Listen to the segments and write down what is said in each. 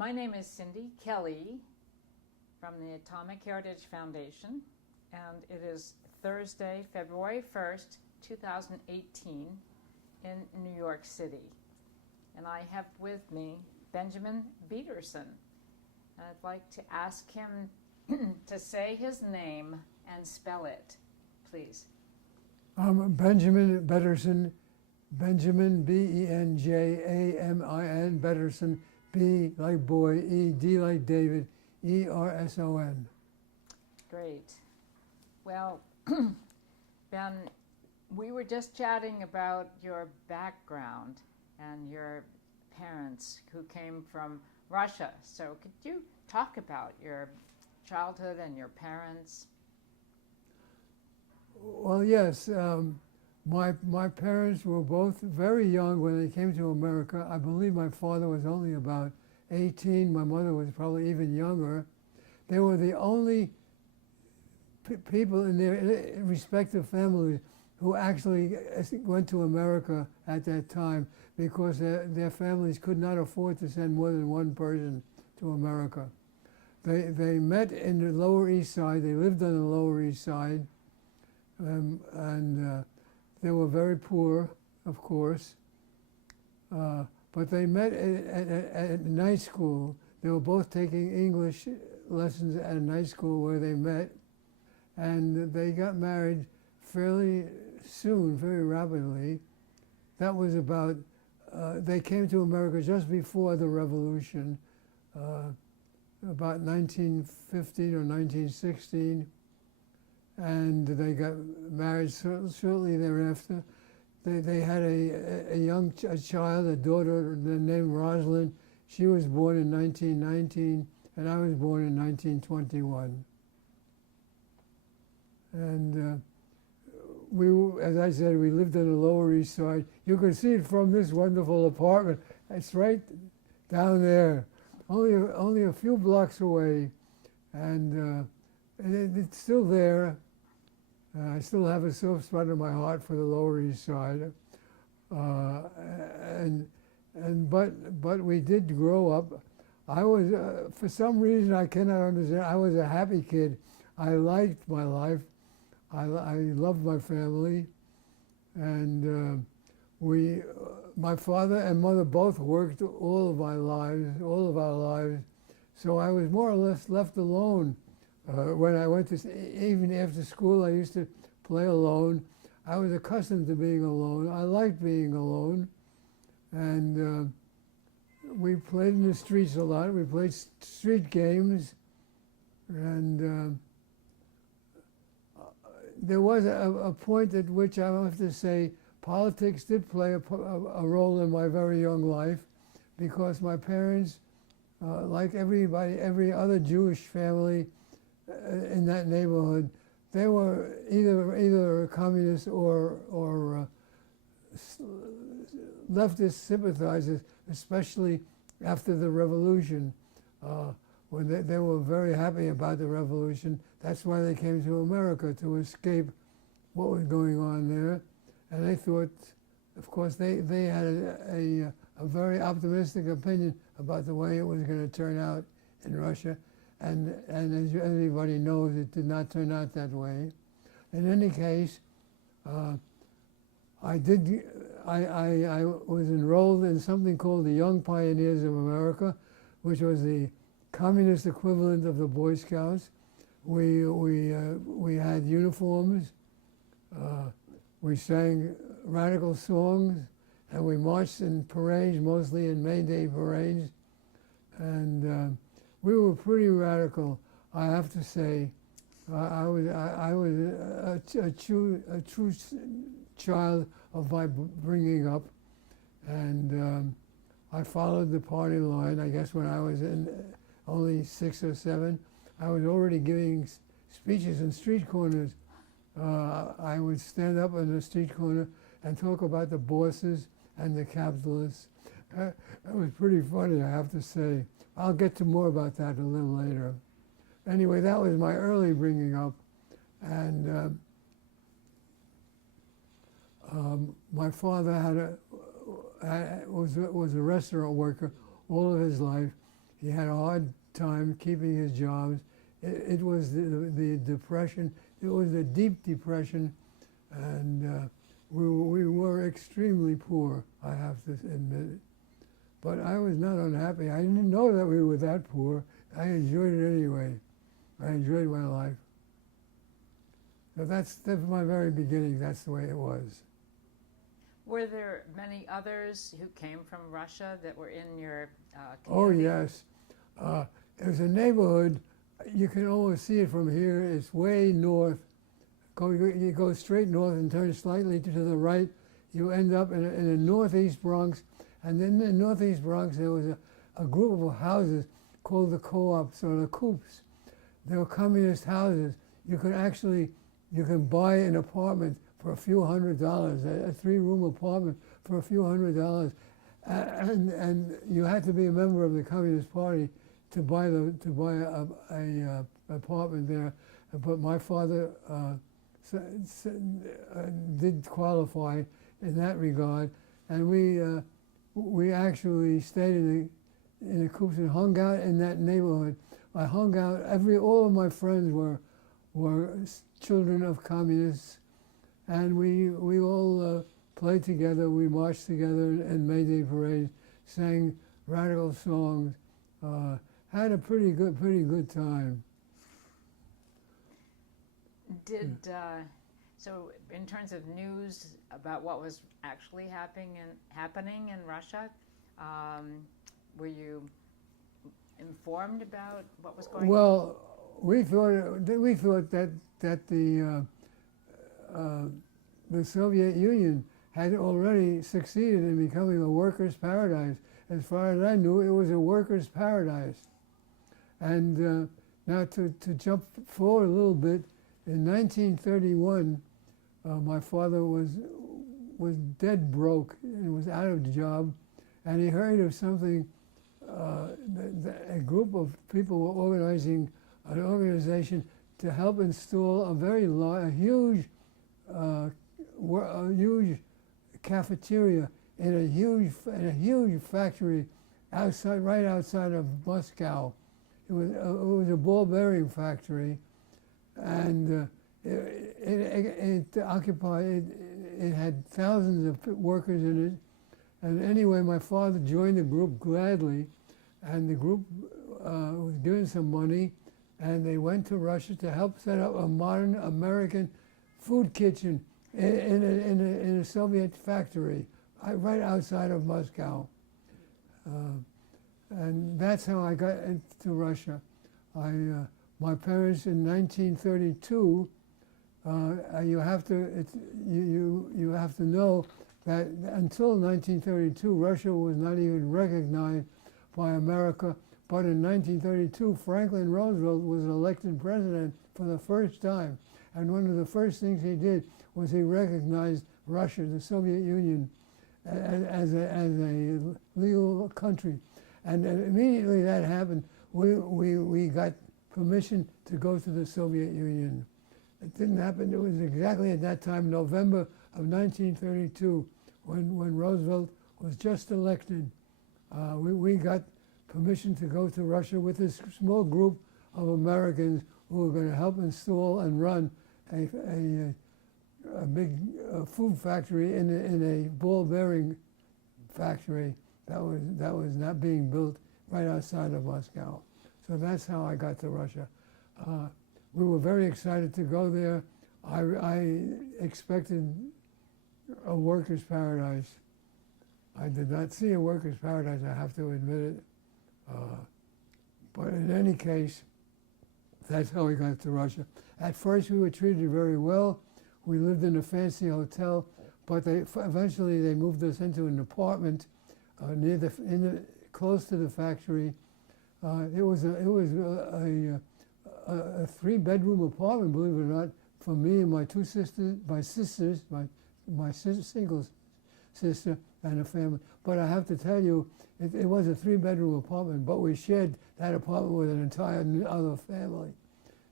My name is Cindy Kelly from the Atomic Heritage Foundation, and it is Thursday, February 1st, 2018 in New York City. And I have with me Benjamin Bederson. And I'd like to ask him to say his name and spell it, please. I'm Benjamin Bederson, Benjamin, B-E-N-J-A-M-I-N, Bederson, B like boy, E, D like David, E-R-S-O-N. Great. Well, Ben, we were just chatting about your background and your parents who came from Russia. So could you talk about your childhood and your parents? Well, yes. My parents were both very young when they came to America. I believe my father was only about 18. My mother was probably even younger. They were the only people in their respective families who actually went to America at that time because their families could not afford to send more than one person to America. They met in the Lower East Side. They lived on the Lower East Side. They were very poor, of course, but they met at night school. They were both taking English lessons at a night school where they met, and they got married fairly soon, very rapidly. That was about, they came to America just before the Revolution, about 1915 or 1916. And they got married shortly thereafter. They had a child, a daughter named Rosalind. She was born in 1919, and I was born in 1921. And as I said, we lived on the Lower East Side. You can see it from this wonderful apartment. It's right down there, only a few blocks away, and it's still there. I still have a soft spot in my heart for the Lower East Side, but we did grow up. I was, for some reason I cannot understand, I was a happy kid. I liked my life. I loved my family, and my father and mother both worked all of our lives, so I was more or less left alone. When I went to, even after school, I used to play alone. I was accustomed to being alone. I liked being alone. And we played in the streets a lot. We played street games. And there was a point at which I have to say politics did play a role in my very young life, because my parents, like every other Jewish family, in that neighborhood, they were either communists or leftist sympathizers, especially after the revolution. When they were very happy about the revolution, that's why they came to America, to escape what was going on there. And they thought, of course, they had a very optimistic opinion about the way it was going to turn out in Russia. And as everybody knows, it did not turn out that way. In any case, I was enrolled in something called the Young Pioneers of America, which was the communist equivalent of the Boy Scouts. We had uniforms, we sang radical songs, and we marched in parades, mostly in May Day parades, and we were pretty radical, I have to say. I was a true child of my bringing up, and I followed the party line. I guess when I was only 6 or 7, I was already giving speeches in street corners. I would stand up in the street corner and talk about the bosses and the capitalists. That was pretty funny, I have to say. I'll get to more about that a little later. Anyway, that was my early bringing up. And my father was a restaurant worker all of his life. He had a hard time keeping his jobs. It was the depression. It was a deep depression, and we were extremely poor, I have to admit it. But I was not unhappy. I didn't know that we were that poor. I enjoyed it anyway. I enjoyed my life. So that's my very beginning. That's the way it was. Were there many others who came from Russia that were in your Oh, community? yes. There's a neighborhood, you can almost see it from here. It's way north. You go straight north and turn slightly to the right. You end up in the northeast Bronx. And then in the northeast Bronx, there was a group of houses called the co-ops or the coops. They were communist houses. You can buy an apartment for a few $100s, a three-room apartment for a few $100s. And you had to be a member of the Communist Party to buy a apartment there. But my father did qualify in that regard, and we actually stayed in the coops and hung out in that neighborhood. I hung out. All of my friends were children of communists, and we all played together. We marched together in May Day parades, sang radical songs, had a pretty good time. So in terms of news about what was actually happening in Russia, were you informed about what was going on? Well, we thought that the Soviet Union had already succeeded in becoming a workers' paradise. As far as I knew, it was a workers' paradise. And now to jump forward a little bit, in 1931, my father was dead broke and was out of job, and he heard of something. A group of people were organizing an organization to help install a huge cafeteria in a huge factory right outside of Moscow. It was a ball bearing factory, and it had thousands of workers in it. And anyway, my father joined the group gladly, and the group was given some money, and they went to Russia to help set up a modern American food kitchen in a Soviet factory right outside of Moscow. And that's how I got into Russia. My parents in 1932. You have to know that until 1932, Russia was not even recognized by America. But in 1932, Franklin Roosevelt was elected president for the first time. And one of the first things he did was he recognized Russia, the Soviet Union, as a legal country. And immediately that happened, we got permission to go to the Soviet Union. It didn't happen. It was exactly at that time, November of 1932, when Roosevelt was just elected. We got permission to go to Russia with this small group of Americans who were going to help install and run a big food factory in a ball bearing factory that was not being built right outside of Moscow. So that's how I got to Russia. We were very excited to go there. I expected a workers' paradise. I did not see a workers' paradise, I have to admit it. But in any case, that's how we got to Russia. At first, we were treated very well. We lived in a fancy hotel, but eventually they moved us into an apartment close to the factory. It was a three-bedroom apartment, believe it or not, for me and my two sisters, my single sister and a family. But I have to tell you, it was a three-bedroom apartment, but we shared that apartment with an entire other family.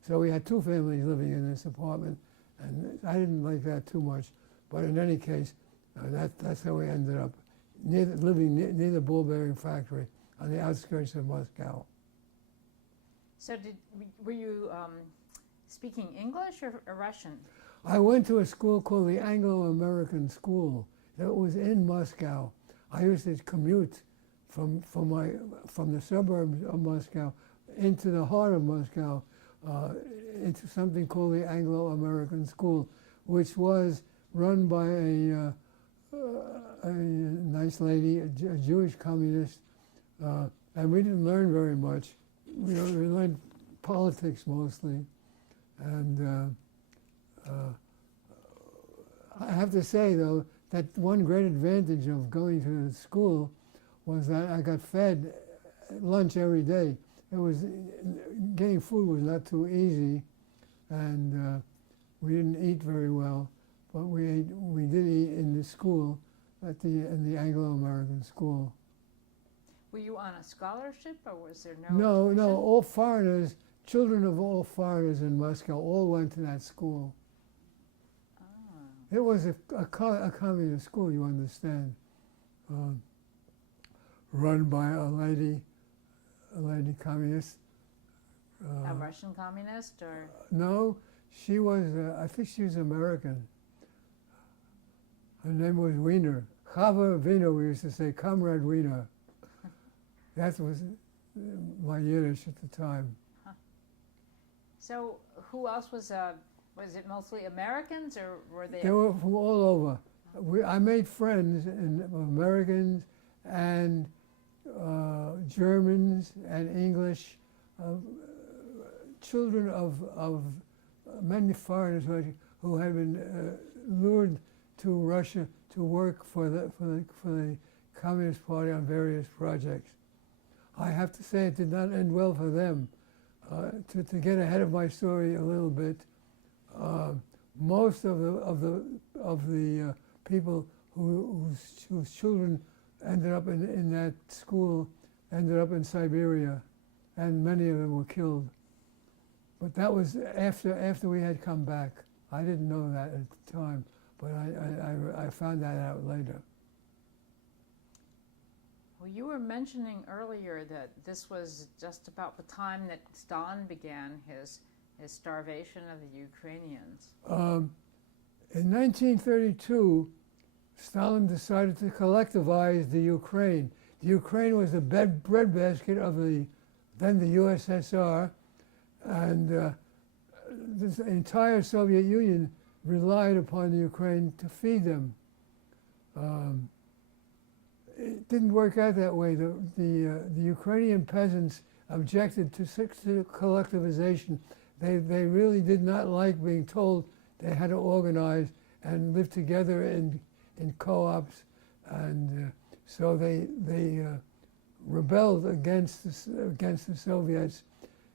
So we had two families living in this apartment, and I didn't like that too much. But in any case, that's how we ended up, living near the ball bearing factory. on the outskirts of Moscow. So were you speaking English or Russian? I went to a school called the Anglo-American School that was in Moscow. I used to commute from the suburbs of Moscow into the heart of Moscow, into something called the Anglo-American School, which was run by a nice lady, a Jewish communist, and we didn't learn very much. We learned politics mostly, and I have to say, though, that one great advantage of going to the school was that I got fed lunch every day. Getting food was not too easy, and we didn't eat very well, but we did eat in the school, in the Anglo-American School. Were you on a scholarship, or was there No, tuition? all foreigners, children of all foreigners in Moscow all went to that school. It was a communist school, you understand, run by a lady communist. A Russian communist, or? No, she was, I think she was American. Her name was Wiener. Chava Wiener, we used to say, Comrade Wiener. That was my Yiddish at the time. Huh. So who else was it mostly Americans, or were they? They were from all over. I made friends, Americans and Germans and English, children of many foreigners who had been lured to Russia to work for the Communist Party on various projects. I have to say it did not end well for them. To get ahead of my story a little bit, most of the people whose children ended up in that school ended up in Siberia, and many of them were killed. But that was after we had come back. I didn't know that at the time, but I found that out later. Well, you were mentioning earlier that this was just about the time that Stalin began his starvation of the Ukrainians. In 1932, Stalin decided to collectivize the Ukraine. The Ukraine was the breadbasket of then the USSR, and the entire Soviet Union relied upon the Ukraine to feed them. It didn't work out that way. The Ukrainian peasants objected to collectivization. They really did not like being told they had to organize and live together in co-ops, and so they rebelled against the Soviets.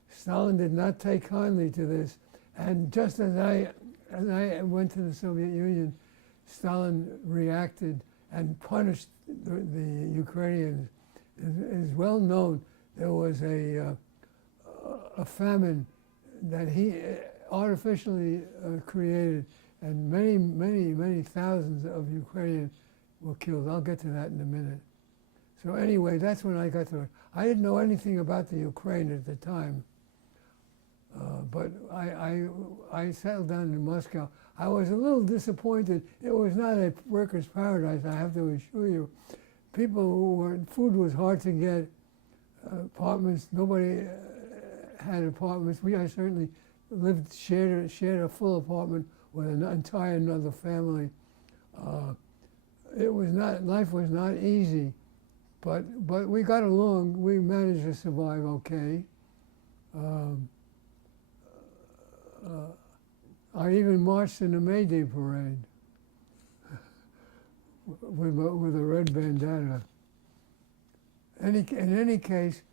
Stalin did not take kindly to this, and just as I went to the Soviet Union, Stalin reacted and punished the Ukrainians. It is well known there was a famine that he artificially created, and many thousands of Ukrainians were killed. I'll get to that in a minute. So anyway, that's when I got to it. I didn't know anything about the Ukraine at the time, but I settled down in Moscow. I was a little disappointed. It was not a worker's paradise, I have to assure you. Food was hard to get. Apartments, nobody had apartments. I certainly shared a full apartment with an entire another family. Life was not easy, but we got along. We managed to survive okay. I even marched in the May Day parade with a red bandana. In any case,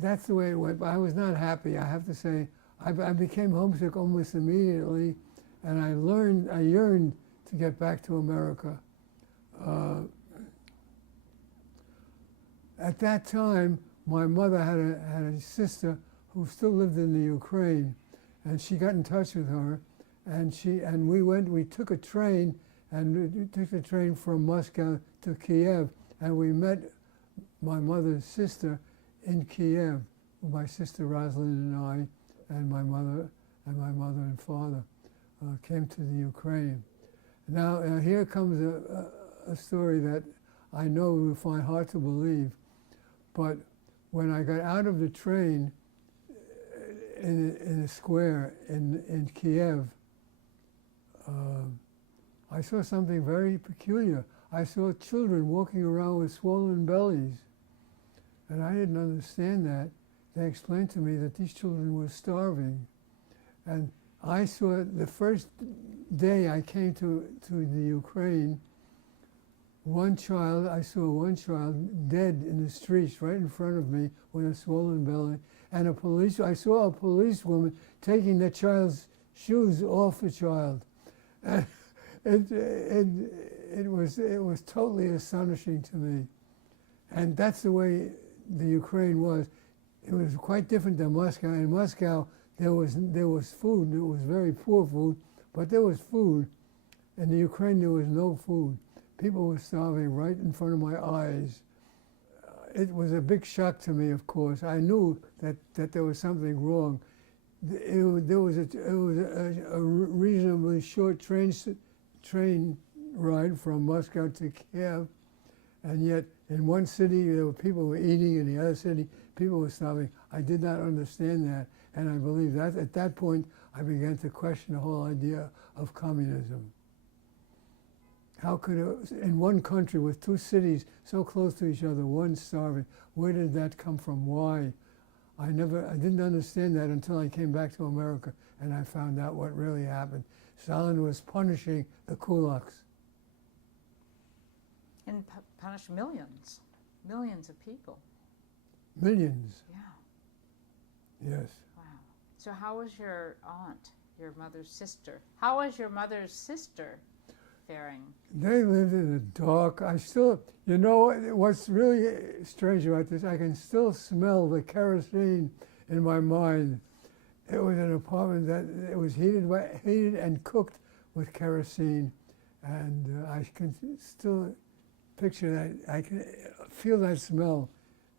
that's the way it went. But I was not happy, I have to say. I became homesick almost immediately, and I yearned to get back to America. At that time, my mother had a sister who still lived in the Ukraine, and she got in touch with her, and we took a train, and we took the train from Moscow to Kiev, and we met my mother's sister in Kiev. My sister Rosalind and I, and my mother and father came to the Ukraine. Now here comes a story that I know you will find hard to believe, but when I got out of the train in a square in Kiev, I saw something very peculiar. I saw children walking around with swollen bellies, and I didn't understand that. They explained to me that these children were starving. And I saw the first day I came to the Ukraine, I saw one child dead in the streets right in front of me with a swollen belly. And I saw a policewoman taking the child's shoes off the child. And it was totally astonishing to me. And that's the way the Ukraine was. It was quite different than Moscow. In Moscow, there was food. It was very poor food, but there was food. In the Ukraine, there was no food. People were starving right in front of my eyes. It was a big shock to me, of course. I knew that there was something wrong. There was a reasonably short train ride from Moscow to Kiev, and yet in one city there were people who were eating, in the other city people were starving. I did not understand that, and I believe that at that point I began to question the whole idea of communism. How could in one country with two cities so close to each other, one starving, where did that come from? Why? I didn't understand that until I came back to America and I found out what really happened. Stalin was punishing the kulaks. And punished millions of people. Millions. Yeah. Yes. Wow. So how was your aunt, your mother's sister? How was your mother's sister faring? They lived in the dark. What's really strange about this, I can still smell the kerosene in my mind. It was an apartment that it was heated and cooked with kerosene, and I can still picture that. I can feel that smell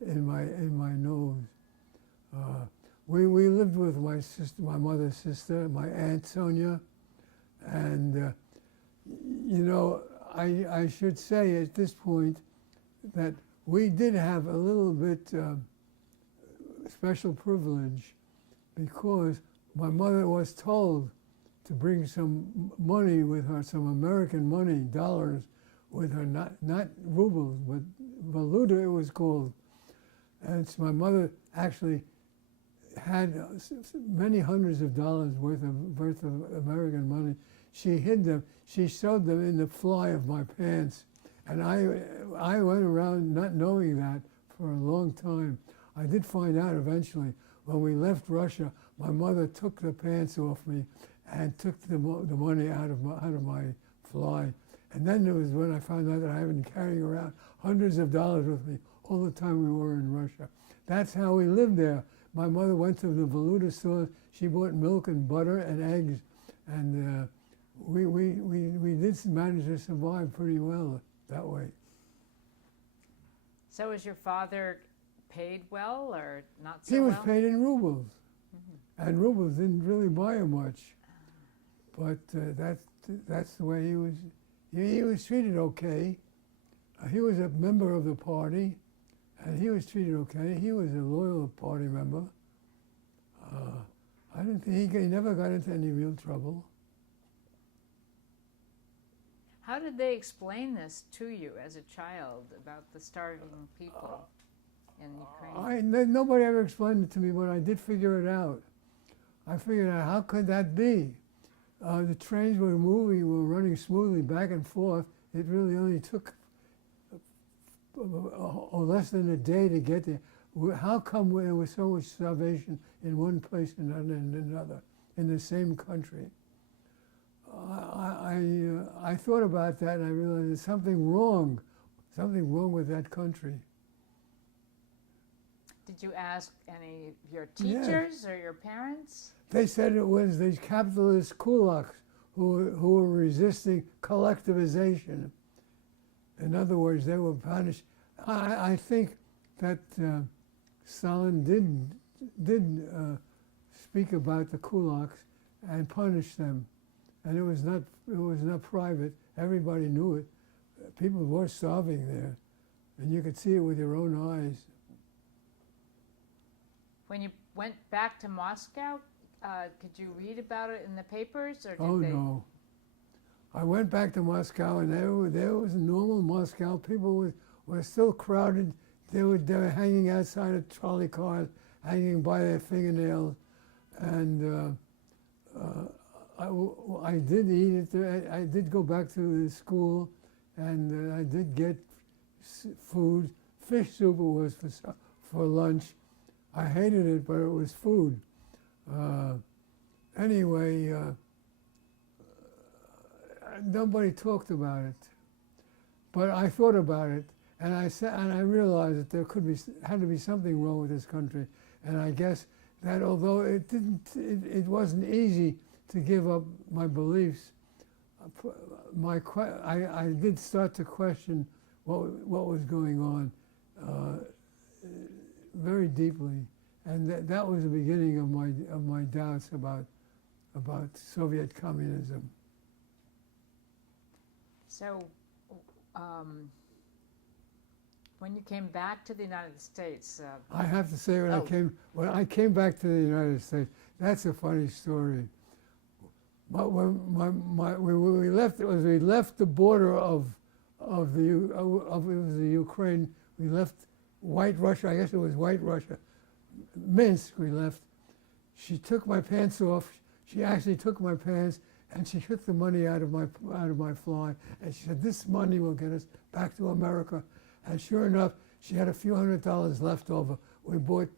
in my nose. We lived with my mother's sister, my Aunt Sonia, and I should say at this point that we did have a little bit special privilege, because my mother was told to bring some money with her, some American money, dollars with her, not rubles, but valuta it was called. And so my mother actually had many hundreds of dollars worth of American money. She hid them. She sewed them in the fly of my pants. And I went around not knowing that for a long time. I did find out eventually. When we left Russia, my mother took the pants off me and took the money out of my fly. And then it was when I found out that I had been carrying around hundreds of dollars with me all the time we were in Russia. That's how we lived there. My mother went to the valuta stores. She bought milk and butter and eggs, and we did manage to survive pretty well that way. So was your father paid well or not so well? He was well? paid in rubles, and rubles didn't really buy him much. But that's the way he was. He was treated okay. He was a member of the party, and he was treated okay. He was a loyal party member. I didn't think he never got into any real trouble. How did they explain this to you as a child about the starving people in Ukraine? Nobody ever explained it to me, but I did figure it out. I figured out, how could that be? The trains were moving, were running smoothly back and forth. It really only took less than a day to get there. How come there was so much starvation in one place and not in another, in the same country? I thought about that, and I realized there's something wrong with that country. Did you ask any of your teachers or your parents? They said it was these capitalist kulaks who were resisting collectivization. In other words, they were punished. I think Stalin did speak about the kulaks and punish them, and it was not private. Everybody knew it. People were starving there, and you could see it with your own eyes. When you went back to Moscow, could you read about it in the papers, or did Oh they? no! I went back to Moscow, and there was normal Moscow. People were still crowded. They were hanging outside of trolley cars, hanging by their fingernails, and I did eat it. I did go back to the school, and I did get food. Fish soup was for lunch. I hated it, but it was food. Anyway, nobody talked about it, but I thought about it, and I realized that there had to be something wrong with this country, and I guess that although it wasn't easy to give up my beliefs, I did start to question what was going on very deeply, and that was the beginning of my doubts about Soviet communism. So, when you came back to the United States, I have to say, when I came back to the United States, that's a funny story. But when we left the border of the Ukraine. We left White Russia. I guess it was White Russia. Minsk. We left. She took my pants off. She actually took my pants and she took the money out of my fly. And she said, "This money will get us back to America." And sure enough, she had a few $100 left over. We bought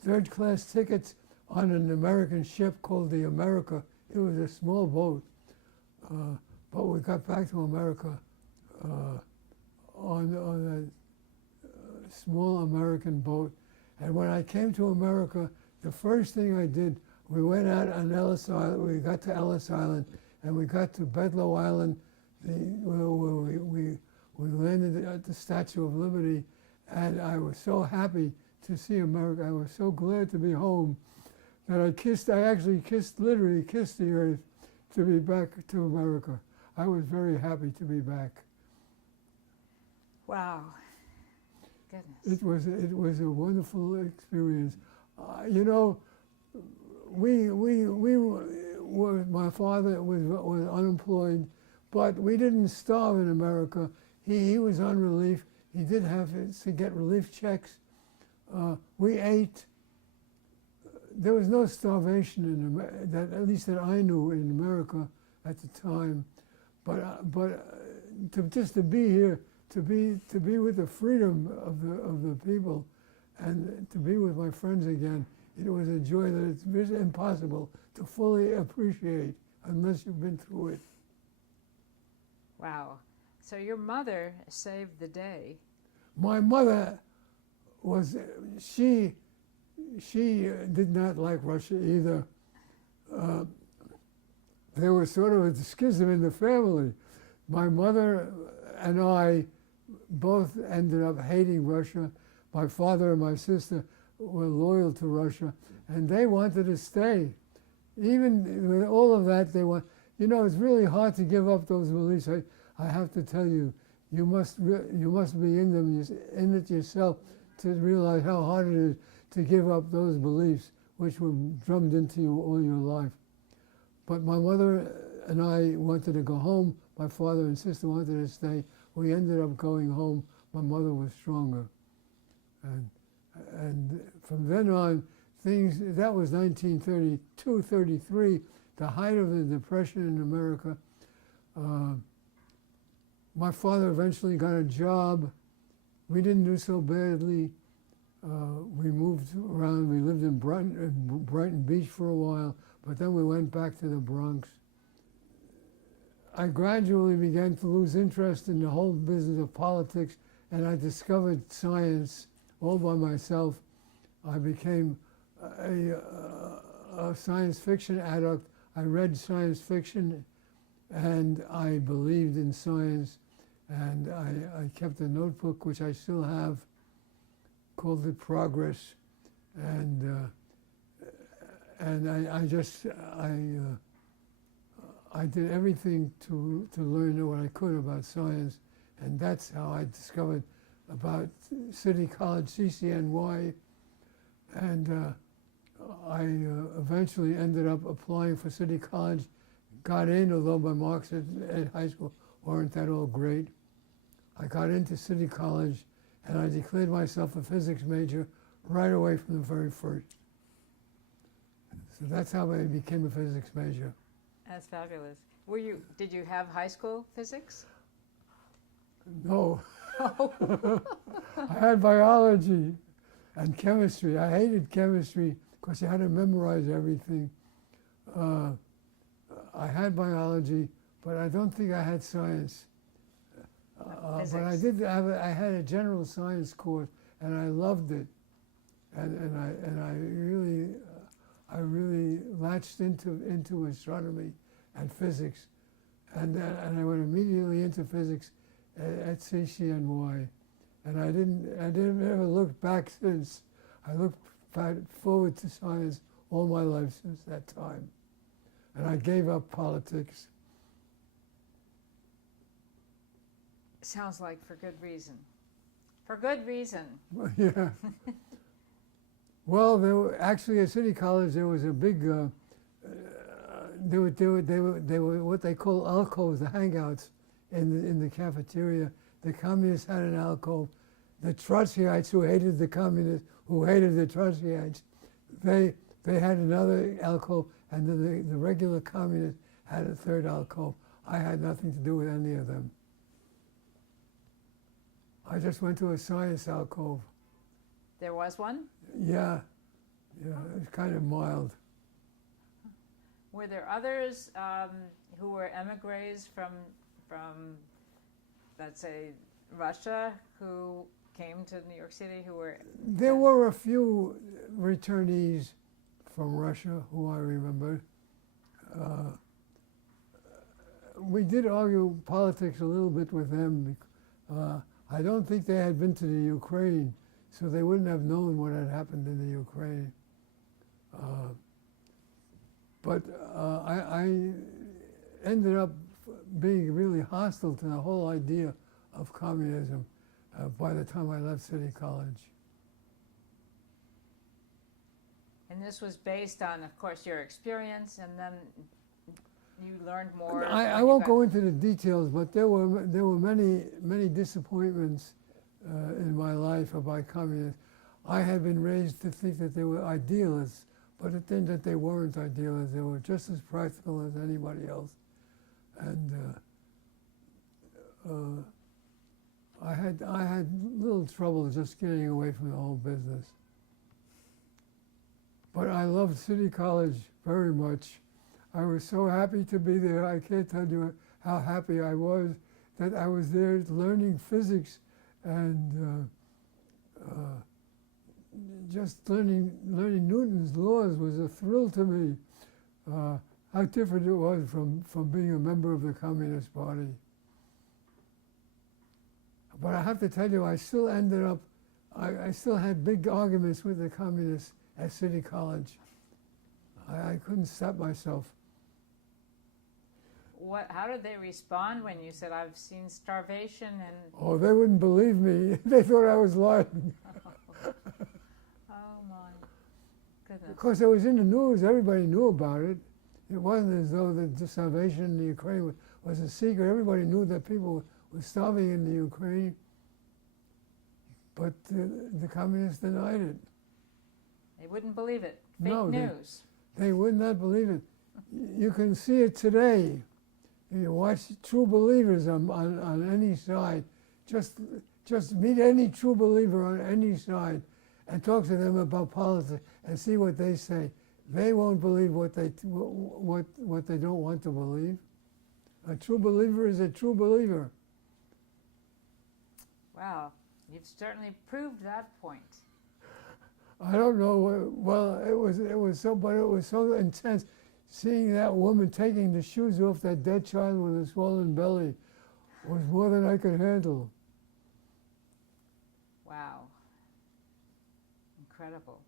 third-class tickets on an American ship called the America. It was a small boat, but we got back to America on a small American boat. And when I came to America, the first thing I did, we went out on Ellis Island. We got to Ellis Island, and we got to Bedloe Island, where we landed at the Statue of Liberty, and I was so happy to see America. I was so glad to be home that I actually literally kissed the earth to be back to America. I was very happy to be back. Wow. Goodness. It was a wonderful experience. My father was unemployed, but we didn't starve in America. He was on relief. He did have to get relief checks. We ate. There was no starvation at least that I knew in America at the time. But just to be here, to be with the freedom of the people, and to be with my friends again, it was a joy that it's impossible to fully appreciate unless you've been through it. Wow. So your mother saved the day. My mother she did not like Russia either. There was sort of a schism in the family. My mother and I both ended up hating Russia. My father and my sister were loyal to Russia, and they wanted to stay. Even with all of that, it's really hard to give up those beliefs. I have to tell you, you must be in it yourself to realize how hard it is to give up those beliefs which were drummed into you all your life. But my mother and I wanted to go home. My father and sister wanted to stay. We ended up going home. My mother was stronger. And from then on, that was 1932, 33, the height of the Depression in America. My father eventually got a job. We didn't do so badly. We moved around. We lived in Brighton Beach for a while, but then we went back to the Bronx. I gradually began to lose interest in the whole business of politics, and I discovered science all by myself. I became a science fiction addict. I read science fiction, and I believed in science, and I kept a notebook, which I still have, called it progress, and I did everything to learn what I could about science, and that's how I discovered about City College, CCNY, and I eventually ended up applying for City College, got in, although my marks at high school weren't that all great. I got into City College, and I declared myself a physics major right away from the very first. So that's how I became a physics major. That's fabulous. Did you have high school physics? No. I had biology and chemistry. I hated chemistry because you had to memorize everything. I had biology, but I don't think I had science. But I did. I had a general science course, and I loved it, and I really latched into astronomy and physics, and I went immediately into physics at CCNY, and I didn't ever look back since. I looked forward to science all my life since that time, and I gave up politics. Sounds like for good reason. For good reason. Yeah. Well, actually at City College there was a big. They were what they call alcoves, the hangouts in the cafeteria. The communists had an alcove. The Trotskyites who hated the communists, who hated the Trotskyites, they had another alcove, and then the regular communists had a third alcove. I had nothing to do with any of them. I just went to a science alcove. There was one? Yeah, it was kind of mild. Were there others who were emigres from, let's say, Russia, who came to New York City, who were... There were a few returnees from Russia who I remember. We did argue politics a little bit with them. I don't think they had been to the Ukraine, so they wouldn't have known what had happened in the Ukraine. But I ended up being really hostile to the whole idea of communism by the time I left City College. And this was based on, of course, your experience, and then you learned more. I won't go into the details, but there were many disappointments in my life about communists. I had been raised to think that they were idealists, but it turned that they weren't idealists. They were just as practical as anybody else, and I had little trouble just getting away from the whole business. But I loved City College very much. I was so happy to be there. I can't tell you how happy I was that I was there learning physics and just learning Newton's laws was a thrill to me. How different it was from being a member of the Communist Party. But I have to tell you, I still ended up, I still had big arguments with the communists at City College. I couldn't stop myself. How did they respond when you said, I've seen starvation and... Oh, they wouldn't believe me. They thought I was lying. Oh my goodness. Because it was in the news, everybody knew about it. It wasn't as though the starvation in the Ukraine was a secret. Everybody knew that people were starving in the Ukraine. But the communists denied it. They wouldn't believe it. Fake No, news. They would not believe it. You can see it today. You watch true believers on any side. Just meet any true believer on any side and talk to them about politics and see what they say. They won't believe what they don't want to believe. A true believer is a true believer. Wow, you've certainly proved that point. I don't know. Well, it was so intense. Seeing that woman taking the shoes off that dead child with a swollen belly was more than I could handle. Wow. incredible.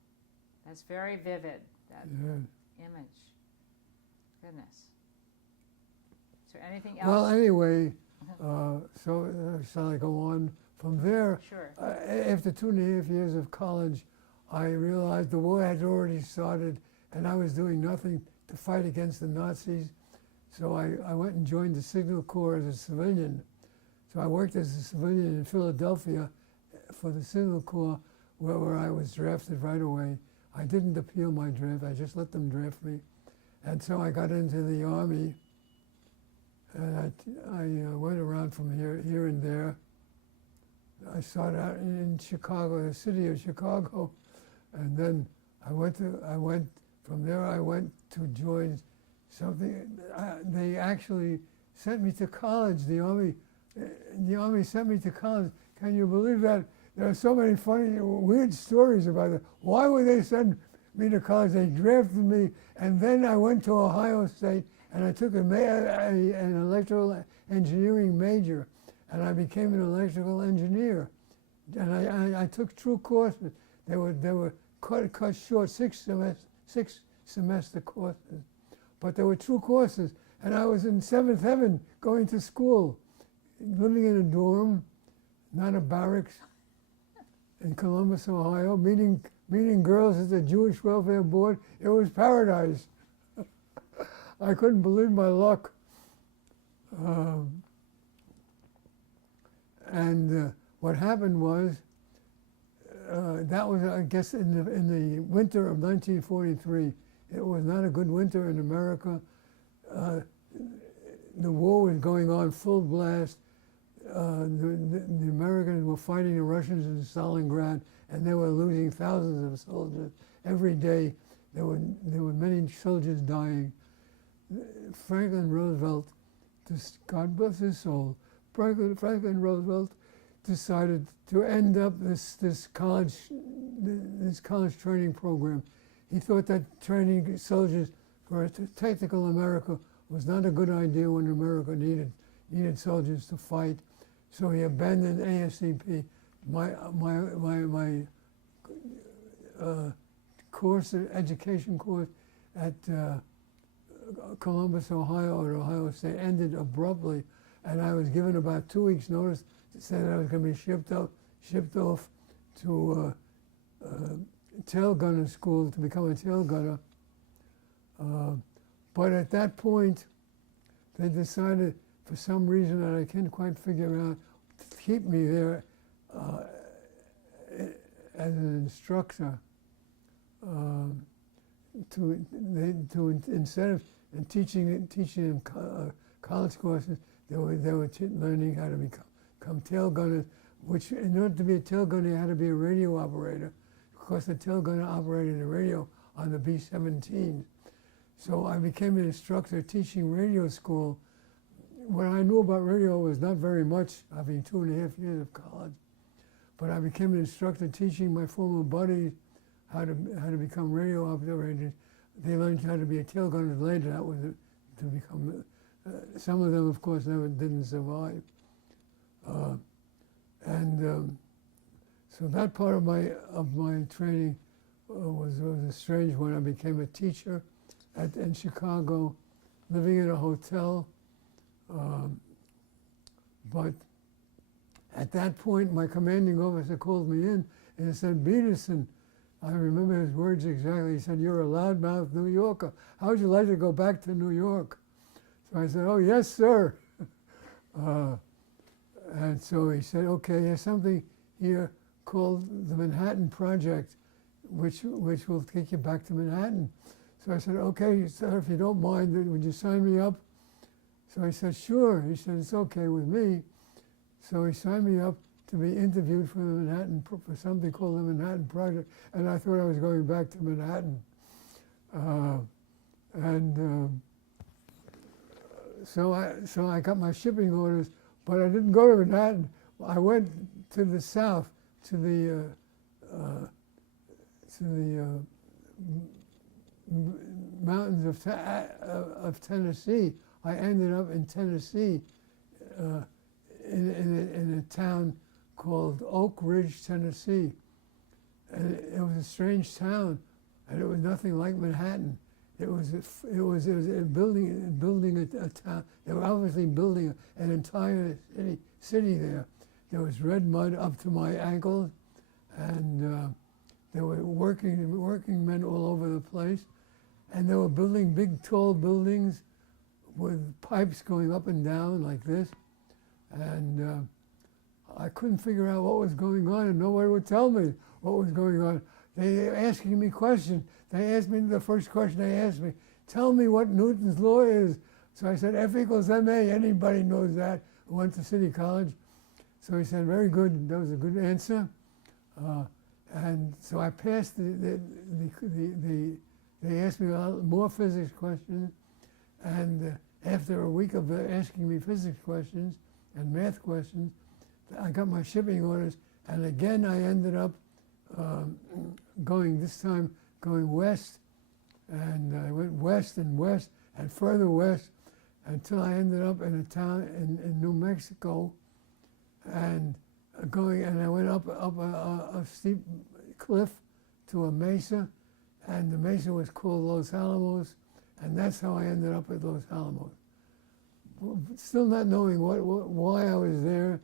That's very vivid, that Yeah. image. Goodness. Is there anything else? Well, anyway, shall I go on? From there, Sure. after 2.5 years of college, I realized the war had already started and I was doing nothing to fight against the Nazis. So I went and joined the Signal Corps as a civilian. So I worked as a civilian in Philadelphia for the Signal Corps, where I was drafted right away. I didn't appeal my draft, I just let them draft me. And so I got into the Army, and I went around from here and there. I started out in Chicago, the city of Chicago, and then I went from there I went to join something. They actually sent me to college. The Army sent me to college. Can you believe that? There are so many funny, weird stories about it. Why would they send me to college? They drafted me, and then I went to Ohio State, and I took an electrical engineering major, and I became an electrical engineer. And I took true courses. They were cut short, six semester courses, but they were true courses. And I was in seventh heaven, going to school, living in a dorm, not a barracks, in Columbus, Ohio, meeting girls at the Jewish Welfare Board. It was paradise. I couldn't believe my luck. What happened was, that was, I guess, in the winter of 1943. It was not a good winter in America. The war was going on full blast. The Americans were fighting the Russians in Stalingrad, and they were losing thousands of soldiers. Every day, there were many soldiers dying. Franklin Roosevelt, God bless his soul, Franklin Roosevelt decided to end up this college training program. He thought that training soldiers for a technical America was not a good idea when America needed soldiers to fight. So he abandoned ASCP. My education course at Columbus, Ohio, at Ohio State ended abruptly, and I was given about 2 weeks' notice to say that I was going to be shipped off to tail gunner school to become a tail gunner. But at that point, they decided, for some reason that I can't quite figure out, to keep me there as an instructor. Instead of teaching them college courses, they were learning how to become tail gunners. Which, in order to be a tail gunner, you had to be a radio operator. Of course, the tail gunner operated the radio on the B-17. So I became an instructor teaching radio school. What I knew about radio was not very much, having 2.5 years of college. But I became an instructor teaching my former buddies how to become radio operators. They learned how to be a tail gunner later. That was to become. Some of them, of course, didn't survive. So that part of my training was a strange one. I became a teacher in Chicago, living in a hotel. But at that point, my commanding officer called me in and he said, "Bederson," I remember his words exactly. He said, "You're a loudmouth New Yorker. How would you like to go back to New York?" So I said, "Oh, yes, sir." And so he said, "Okay, there's something here called the Manhattan Project, which will take you back to Manhattan." So I said, "Okay, sir, if you don't mind, would you sign me up?" So he said, "Sure." He said, "It's okay with me." So he signed me up to be interviewed for for something called the Manhattan Project, and I thought I was going back to Manhattan. So I got my shipping orders, but I didn't go to Manhattan. I went to the south, to the mountains of Tennessee. I ended up in Tennessee, in a town called Oak Ridge, Tennessee. And it was a strange town, and it was nothing like Manhattan. It was a building a town. They were obviously building an entire city there. There was red mud up to my ankles, and there were working men all over the place, and they were building big, tall buildings with pipes going up and down like this, and I couldn't figure out what was going on, and nobody would tell me what was going on. They were asking me questions. They asked me, the first question they asked me, tell me what Newton's law is. So I said, F equals ma, anybody knows that who went to City College. So he said, very good, that was a good answer. And so I passed they asked me a lot more physics questions, and after a week of asking me physics questions and math questions, I got my shipping orders, and again I ended up this time going west, and I went west and west and further west until I ended up in a town in New Mexico, and I went up a steep cliff to a mesa, and the mesa was called Los Alamos, and that's how I ended up at Los Alamos. Still not knowing why I was there,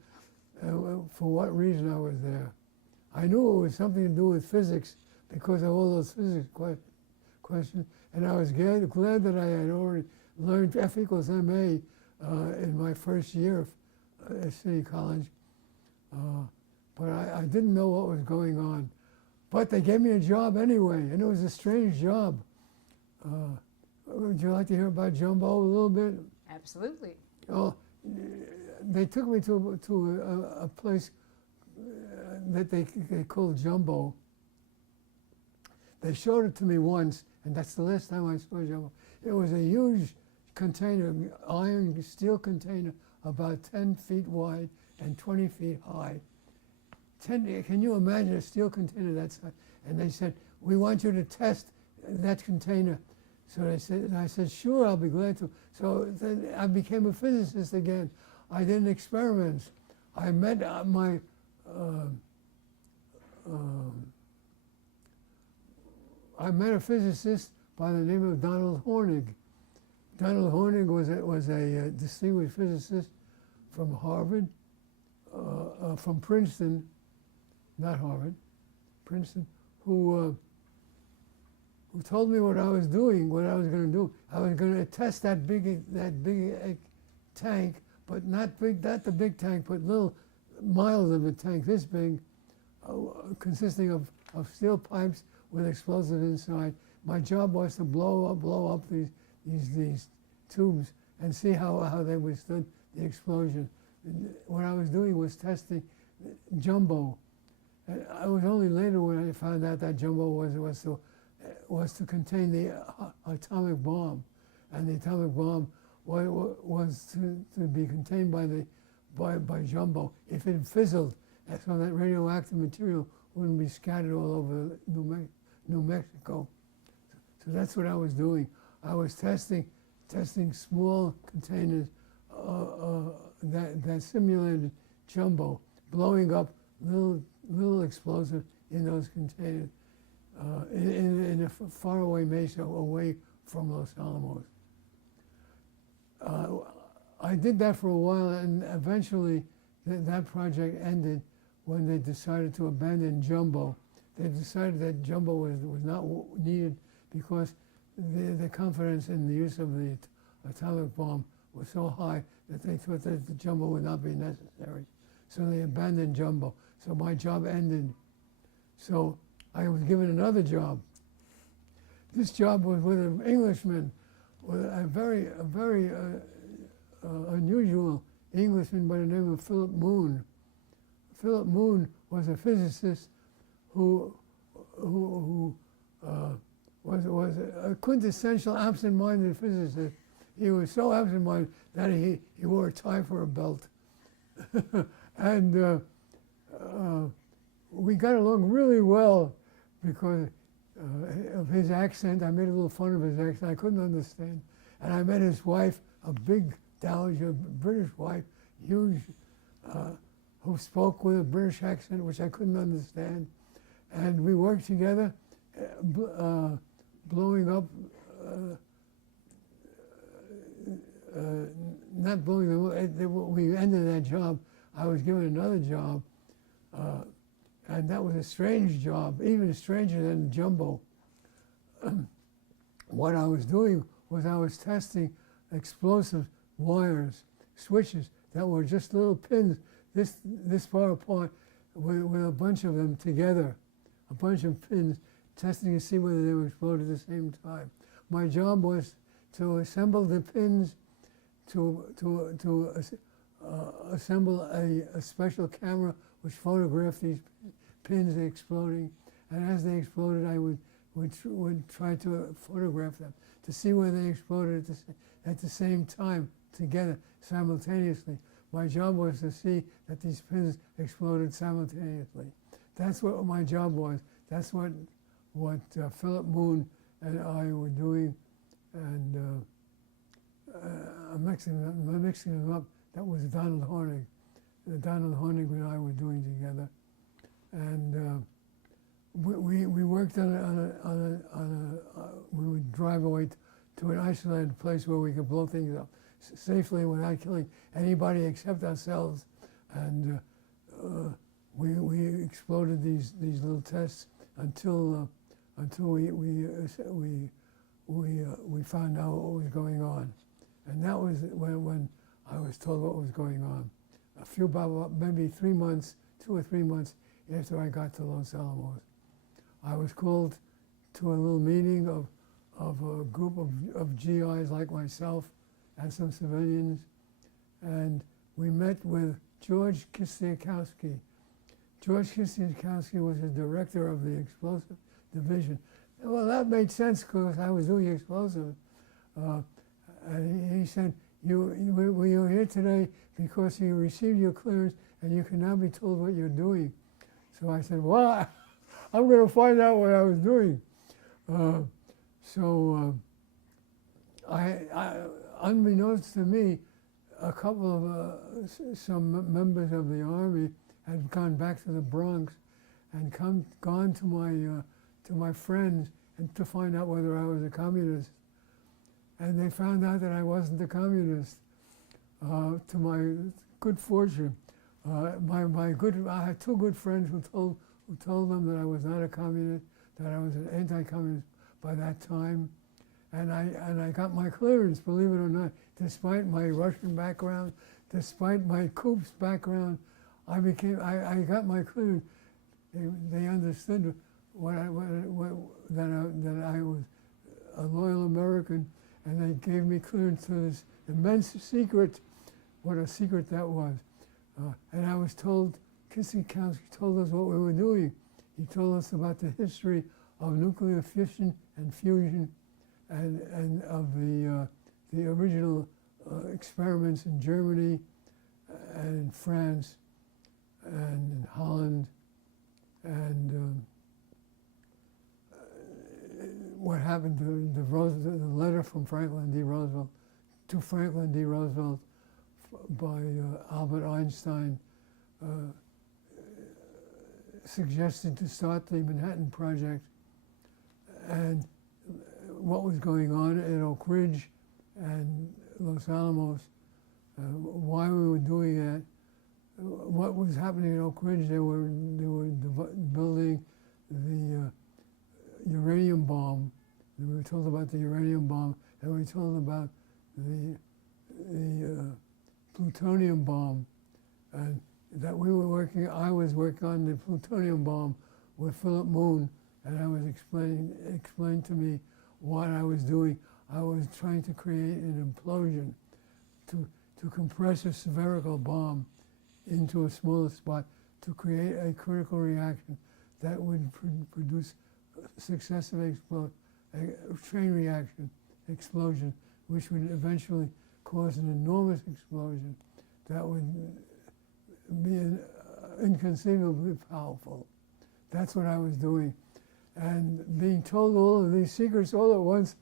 for what reason I was there. I knew it was something to do with physics because of all those physics questions, and I was glad that I had already learned F equals ma in my first year at City College, but I didn't know what was going on. But they gave me a job anyway, and it was a strange job. Would you like to hear about Jumbo a little bit? Absolutely. Oh, they took me to a place that they called Jumbo. They showed it to me once, and that's the last time I saw Jumbo. It was a huge container, iron steel container, about 10 feet wide and 20 feet high. Can you imagine a steel container that size? And they said, we want you to test that container. So they said, and I said, sure, I'll be glad to. So then I became a physicist again. I did experiments. I met I met a physicist by the name of Donald Hornig. Donald Hornig was a distinguished physicist from Harvard, from Princeton, not Harvard, Princeton, who told me what I was doing, what I was going to do. I was going to test that big tank, but not the big tank, but little miles of a tank, this big, consisting of steel pipes with explosives inside. My job was to blow up these tubes and see how they withstood the explosion. And what I was doing was testing Jumbo. And I was only later when I found out that Jumbo was to contain the atomic bomb, and the atomic bomb was to be contained by Jumbo. If it fizzled, so that radioactive material wouldn't be scattered all over New Mexico. So that's what I was doing. I was testing small containers that simulated Jumbo, blowing up little explosive in those containers in a faraway mesa away from Los Alamos. I did that for a while, and eventually that project ended when they decided to abandon Jumbo. They decided that Jumbo was not needed because the confidence in the use of the atomic bomb was so high that they thought that the Jumbo would not be necessary. So they abandoned Jumbo. So my job ended. So I was given another job. This job was with an Englishman, with a very unusual Englishman by the name of Philip Moon. Philip Moon was a physicist who was a quintessential absent-minded physicist. He was so absent-minded that he wore a tie for a belt. And we got along really well because of his accent. I made a little fun of his accent. I couldn't understand. And I met his wife, a big dowager British wife, huge, who spoke with a British accent, which I couldn't understand. And we worked together, blowing up, not blowing them up. We ended that job. I was given another job, and that was a strange job, even stranger than jumbo. What I was doing was I was testing explosive wires, switches that were just little pins this far apart with a bunch of them together, a bunch of pins, testing to see whether they would explode at the same time. My job was to assemble the pins, to assemble a special camera which photographed these pins exploding, and as they exploded, I would try to photograph them to see whether they exploded at the same time together simultaneously. My job was to see that these pins exploded simultaneously. That's what my job was. That's what Philip Moon and I were doing, and I'm mixing them up. That was Donald Hornig. Donald Hornig and I were doing together, and we worked we would drive away to an isolated place where we could blow things up safely without killing anybody except ourselves, and we exploded these little tests until we found out what was going on, and that was when I was told what was going on. About maybe 3 months, 2 or 3 months after I got to Los Alamos, I was called to a little meeting of a group of GIs like myself and some civilians, and we met with George Kistiakowski. George Kistiakowski was the director of the explosive division. Well, that made sense because I was doing explosives. And he said, you're here today because you received your clearance and you can now be told what you're doing. So I said, well, I'm going to find out what I was doing. Unbeknownst to me, a couple of some members of the Army had gone back to the Bronx and gone to my friends and to find out whether I was a communist. And they found out that I wasn't a communist. To my good fortune, I had two good friends who told them that I was not a communist, that I was an anti-communist by that time, and I got my clearance, believe it or not, despite my Russian background, despite my coups background. I got my clearance. They understood that I was a loyal American, and they gave me clearance to this immense secret. What a secret that was. And I was told, Kissinkowski told us what we were doing. He told us about the history of nuclear fission and fusion and of the original experiments in Germany and in France and in Holland, and what happened to the letter from Franklin D. Roosevelt to Franklin D. Roosevelt by Albert Einstein, suggested to start the Manhattan Project, and what was going on at Oak Ridge and Los Alamos, why we were doing that, what was happening at Oak Ridge. They were building the uranium bomb. We were told about the uranium bomb, and we were told about the plutonium bomb, and that I was working on the plutonium bomb with Philip Moon, and I was explained to me what I was doing. I was trying to create an implosion, to compress a spherical bomb into a smaller spot, to create a critical reaction that would produce successive chain reaction explosion, which would eventually cause an enormous explosion that would be inconceivably powerful. That's what I was doing. And being told all of these secrets all at once,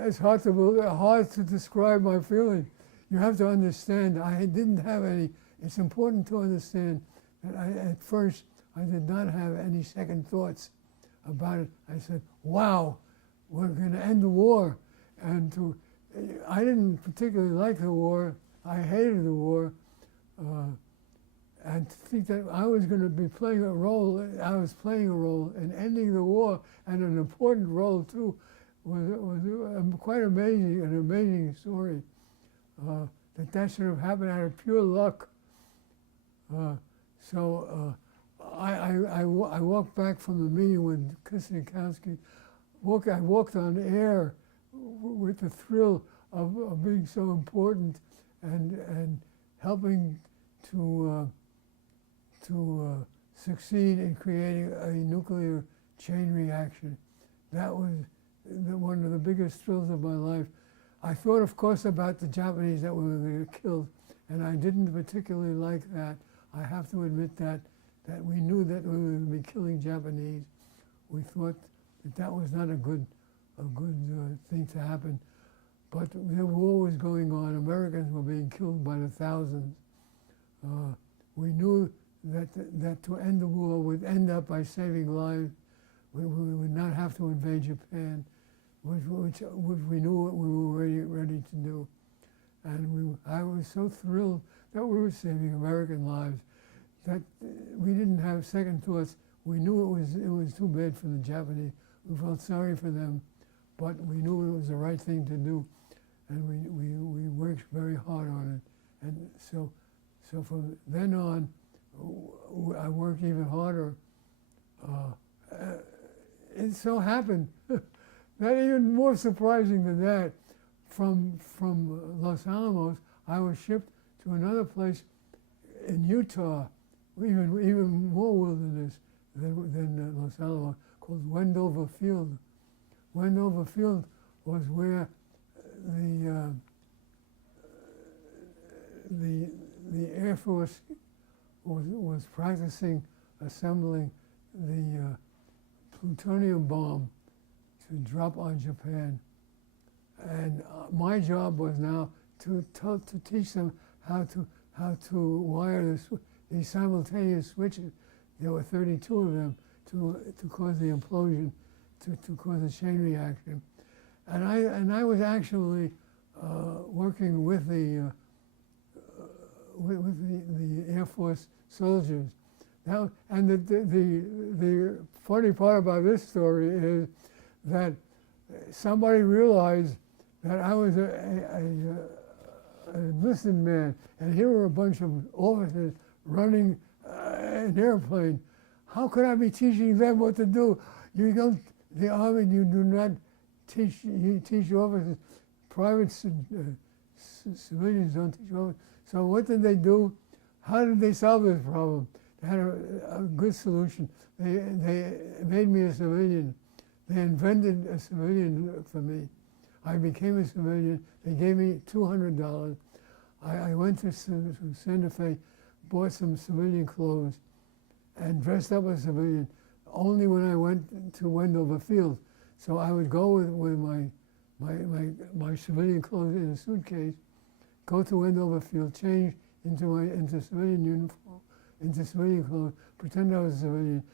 it's hard to describe my feeling. You have to understand, I didn't have any. It's important to understand that at first I did not have any second thoughts about it. I said, wow, we're going to end the war. And I didn't particularly like the war. I hated the war. And to think that I was going to be playing a role, I was playing a role in ending the war, and an important role too, was quite amazing, an amazing story. That should have happened out of pure luck. So I walked back from the meeting when Kisnikowski, I walked on air with the thrill of being so important and helping to succeed in creating a nuclear chain reaction. That was one of the biggest thrills of my life. I thought, of course, about the Japanese that were going to get killed, and I didn't particularly like that. I have to admit that we knew that we were going to be killing Japanese. We thought that was not a good thing to happen. But the war was going on. Americans were being killed by the thousands. We knew that to end the war would end up by saving lives. We would not have to invade Japan, which we knew what we were ready to do. And I was so thrilled that we were saving American lives that we didn't have second thoughts. We knew it was too bad for the Japanese. We felt sorry for them, but we knew it was the right thing to do, and we worked very hard on it. And so from then on, I worked even harder. It so happened, not even more surprising than that, from Los Alamos, I was shipped to another place in Utah, even more wilderness than Los Alamos, called Wendover Field. Wendover Field was where the Air Force was practicing assembling the plutonium bomb to drop on Japan. And my job was now to teach them how to wire these simultaneous switches. There were 32 of them to cause the implosion, to cause a chain reaction. And I was actually working with the Air Force soldiers. And the funny part about this story is that somebody realized that I was an enlisted man, and here were a bunch of officers running an airplane. How could I be teaching them what to do? You don't, the Army, you do not teach, you teach officers. Private civilians don't teach officers. So what did they do? How did they solve this problem? They had a good solution. They made me a civilian. They invented a civilian for me. I became a civilian. They gave me $200. I went to Santa Fe, bought some civilian clothes, and dressed up as a civilian only when I went to Wendover Field. So I would go with my civilian clothes in a suitcase, go to Wendover Field, change into civilian uniform, into civilian clothes, pretend I was a civilian,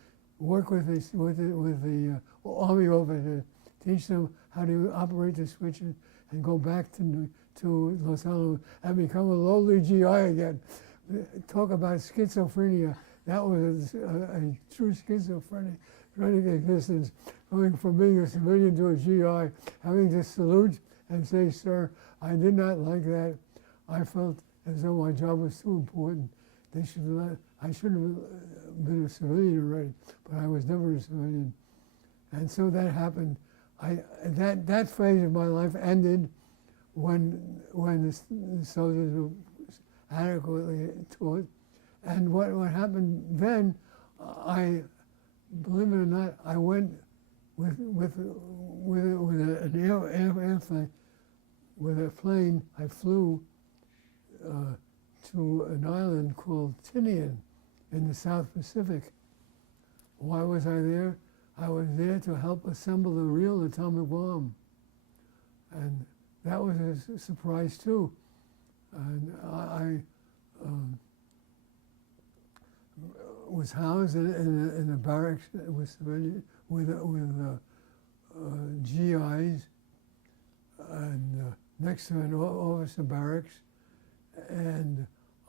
work with the Army officers, teach them how to operate the switches, and go back to Los Alamos and become a lowly GI again. Talk about schizophrenia. That was a true schizophrenic existence, going from being a civilian to a GI, having to salute and say, "Sir, I did not like that. I felt as though my job was too important. I should have been a civilian already, but I was never a civilian." And so that happened. That phase of my life ended when the soldiers were adequately taught. And what happened then, believe it or not, I went with an airplane, with a plane. I flew to an island called Tinian in the South Pacific. Why was I there? I was there to help assemble the real atomic bomb. And that was a surprise too. And was housed in a barracks with civilian, with GIs, and next to an officer barracks, and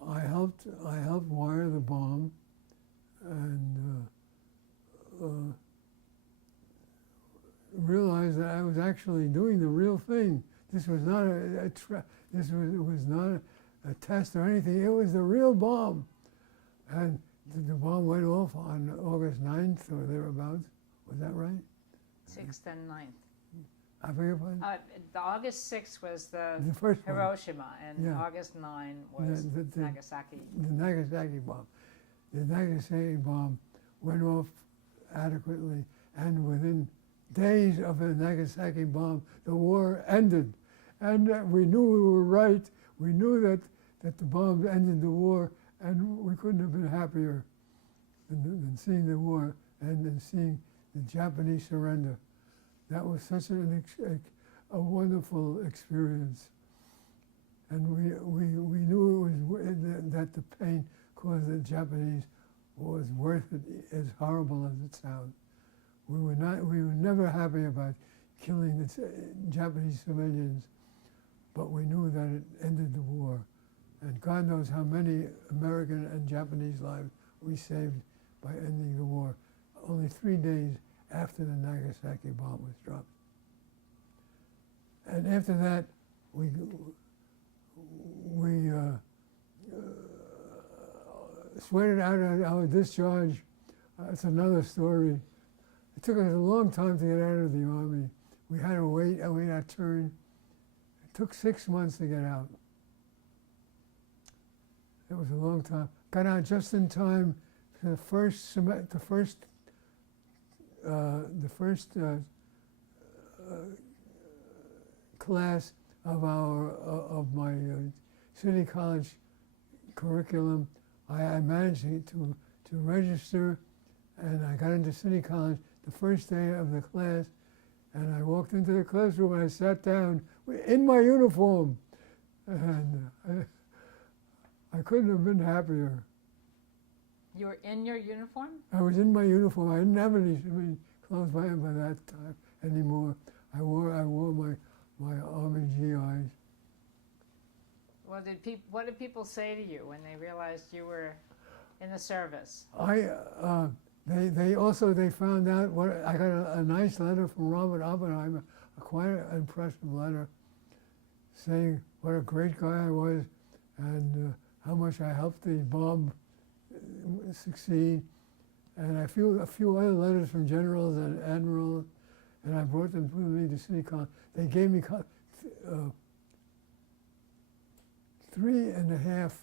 I helped wire the bomb, and realized that I was actually doing the real thing. This was not this was not a test or anything. It was the real bomb, and the bomb went off on August 9th or thereabouts. Was that right? 6th and 9th. I forget what. The August 6th was the first one. Hiroshima, and Yeah. August 9 was Nagasaki. The Nagasaki bomb. The Nagasaki bomb went off adequately, and within days of the Nagasaki bomb, the war ended. And we knew we were right. We knew that the bomb ended the war, and we couldn't have been happier than seeing the war and then seeing the Japanese surrender. That was such a wonderful experience. And we knew it was that the pain caused the Japanese was worth it, as horrible as it sounds. We were never happy about killing the Japanese civilians, but we knew that it ended the war. And God knows how many American and Japanese lives we saved by ending the war, only 3 days after the Nagasaki bomb was dropped. And after that, we sweated out our discharge. That's another story. It took us a long time to get out of the Army. We had to wait our turn. It took 6 months to get out. It was a long time. Got out just in time for the first class of my City College curriculum. I managed to register, and I got into City College the first day of the class, and I walked into the classroom and I sat down in my uniform, and I couldn't have been happier. You were in your uniform? I was in my uniform. I didn't have any clothes by that time anymore. I wore my Army GIs. Well, what did people say to you when they realized you were in the service? They found out I got a nice letter from Robert Oppenheimer, quite an impressive letter, saying what a great guy I was and how much I helped the bomb succeed, and a few other letters from generals and admirals, and I brought them with me to City College. They gave me 3.5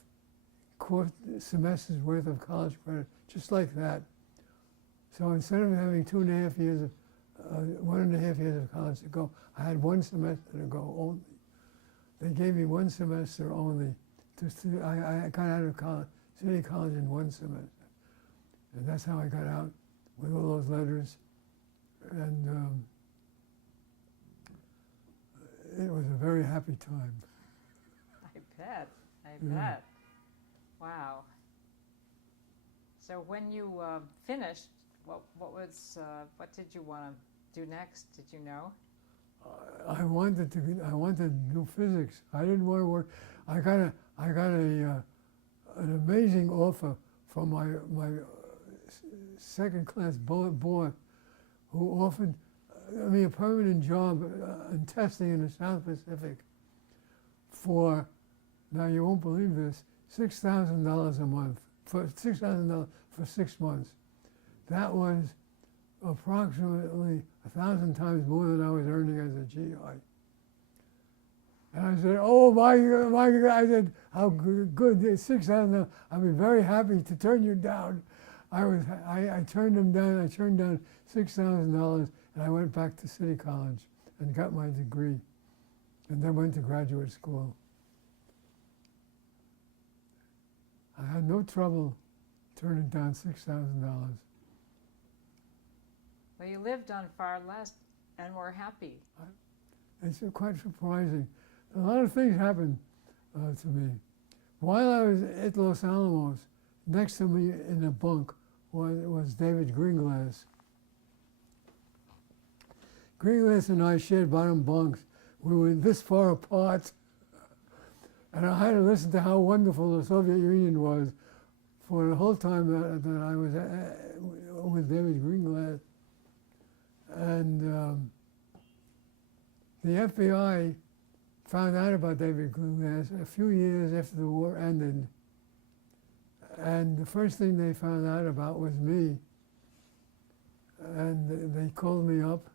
semesters worth of college credit, just like that. So instead of having 2.5 years of 1.5 years of college to go, I had 1 semester to go only. They gave me 1 semester only. I got out of college, City College in 1 semester. And that's how I got out, with all those letters. And it was a very happy time. I bet. Wow. So when you finished, what did you want to do next? Did you know? I wanted to do physics. I didn't want to work. I got an amazing offer from my second class boy, who offered me a permanent job in testing in the South Pacific for, now you won't believe this, $6,000 a month, for $6,000 for 6 months. That was approximately 1,000 times more than I was earning as a GI. And I said, oh my God, I said, how good, $6,000, I'd be very happy to turn you down. I turned him down, I turned down $6,000, and I went back to City College and got my degree, and then went to graduate school. I had no trouble turning down $6,000. Well, you lived on far less and were happy. It's quite surprising. A lot of things happened to me. While I was at Los Alamos, next to me in a bunk was David Greenglass. Greenglass and I shared bottom bunks. We were this far apart, and I had to listen to how wonderful the Soviet Union was for the whole time that I was with David Greenglass. And the FBI found out about David Greenglass a few years after the war ended. And the first thing they found out about was me. And they called me up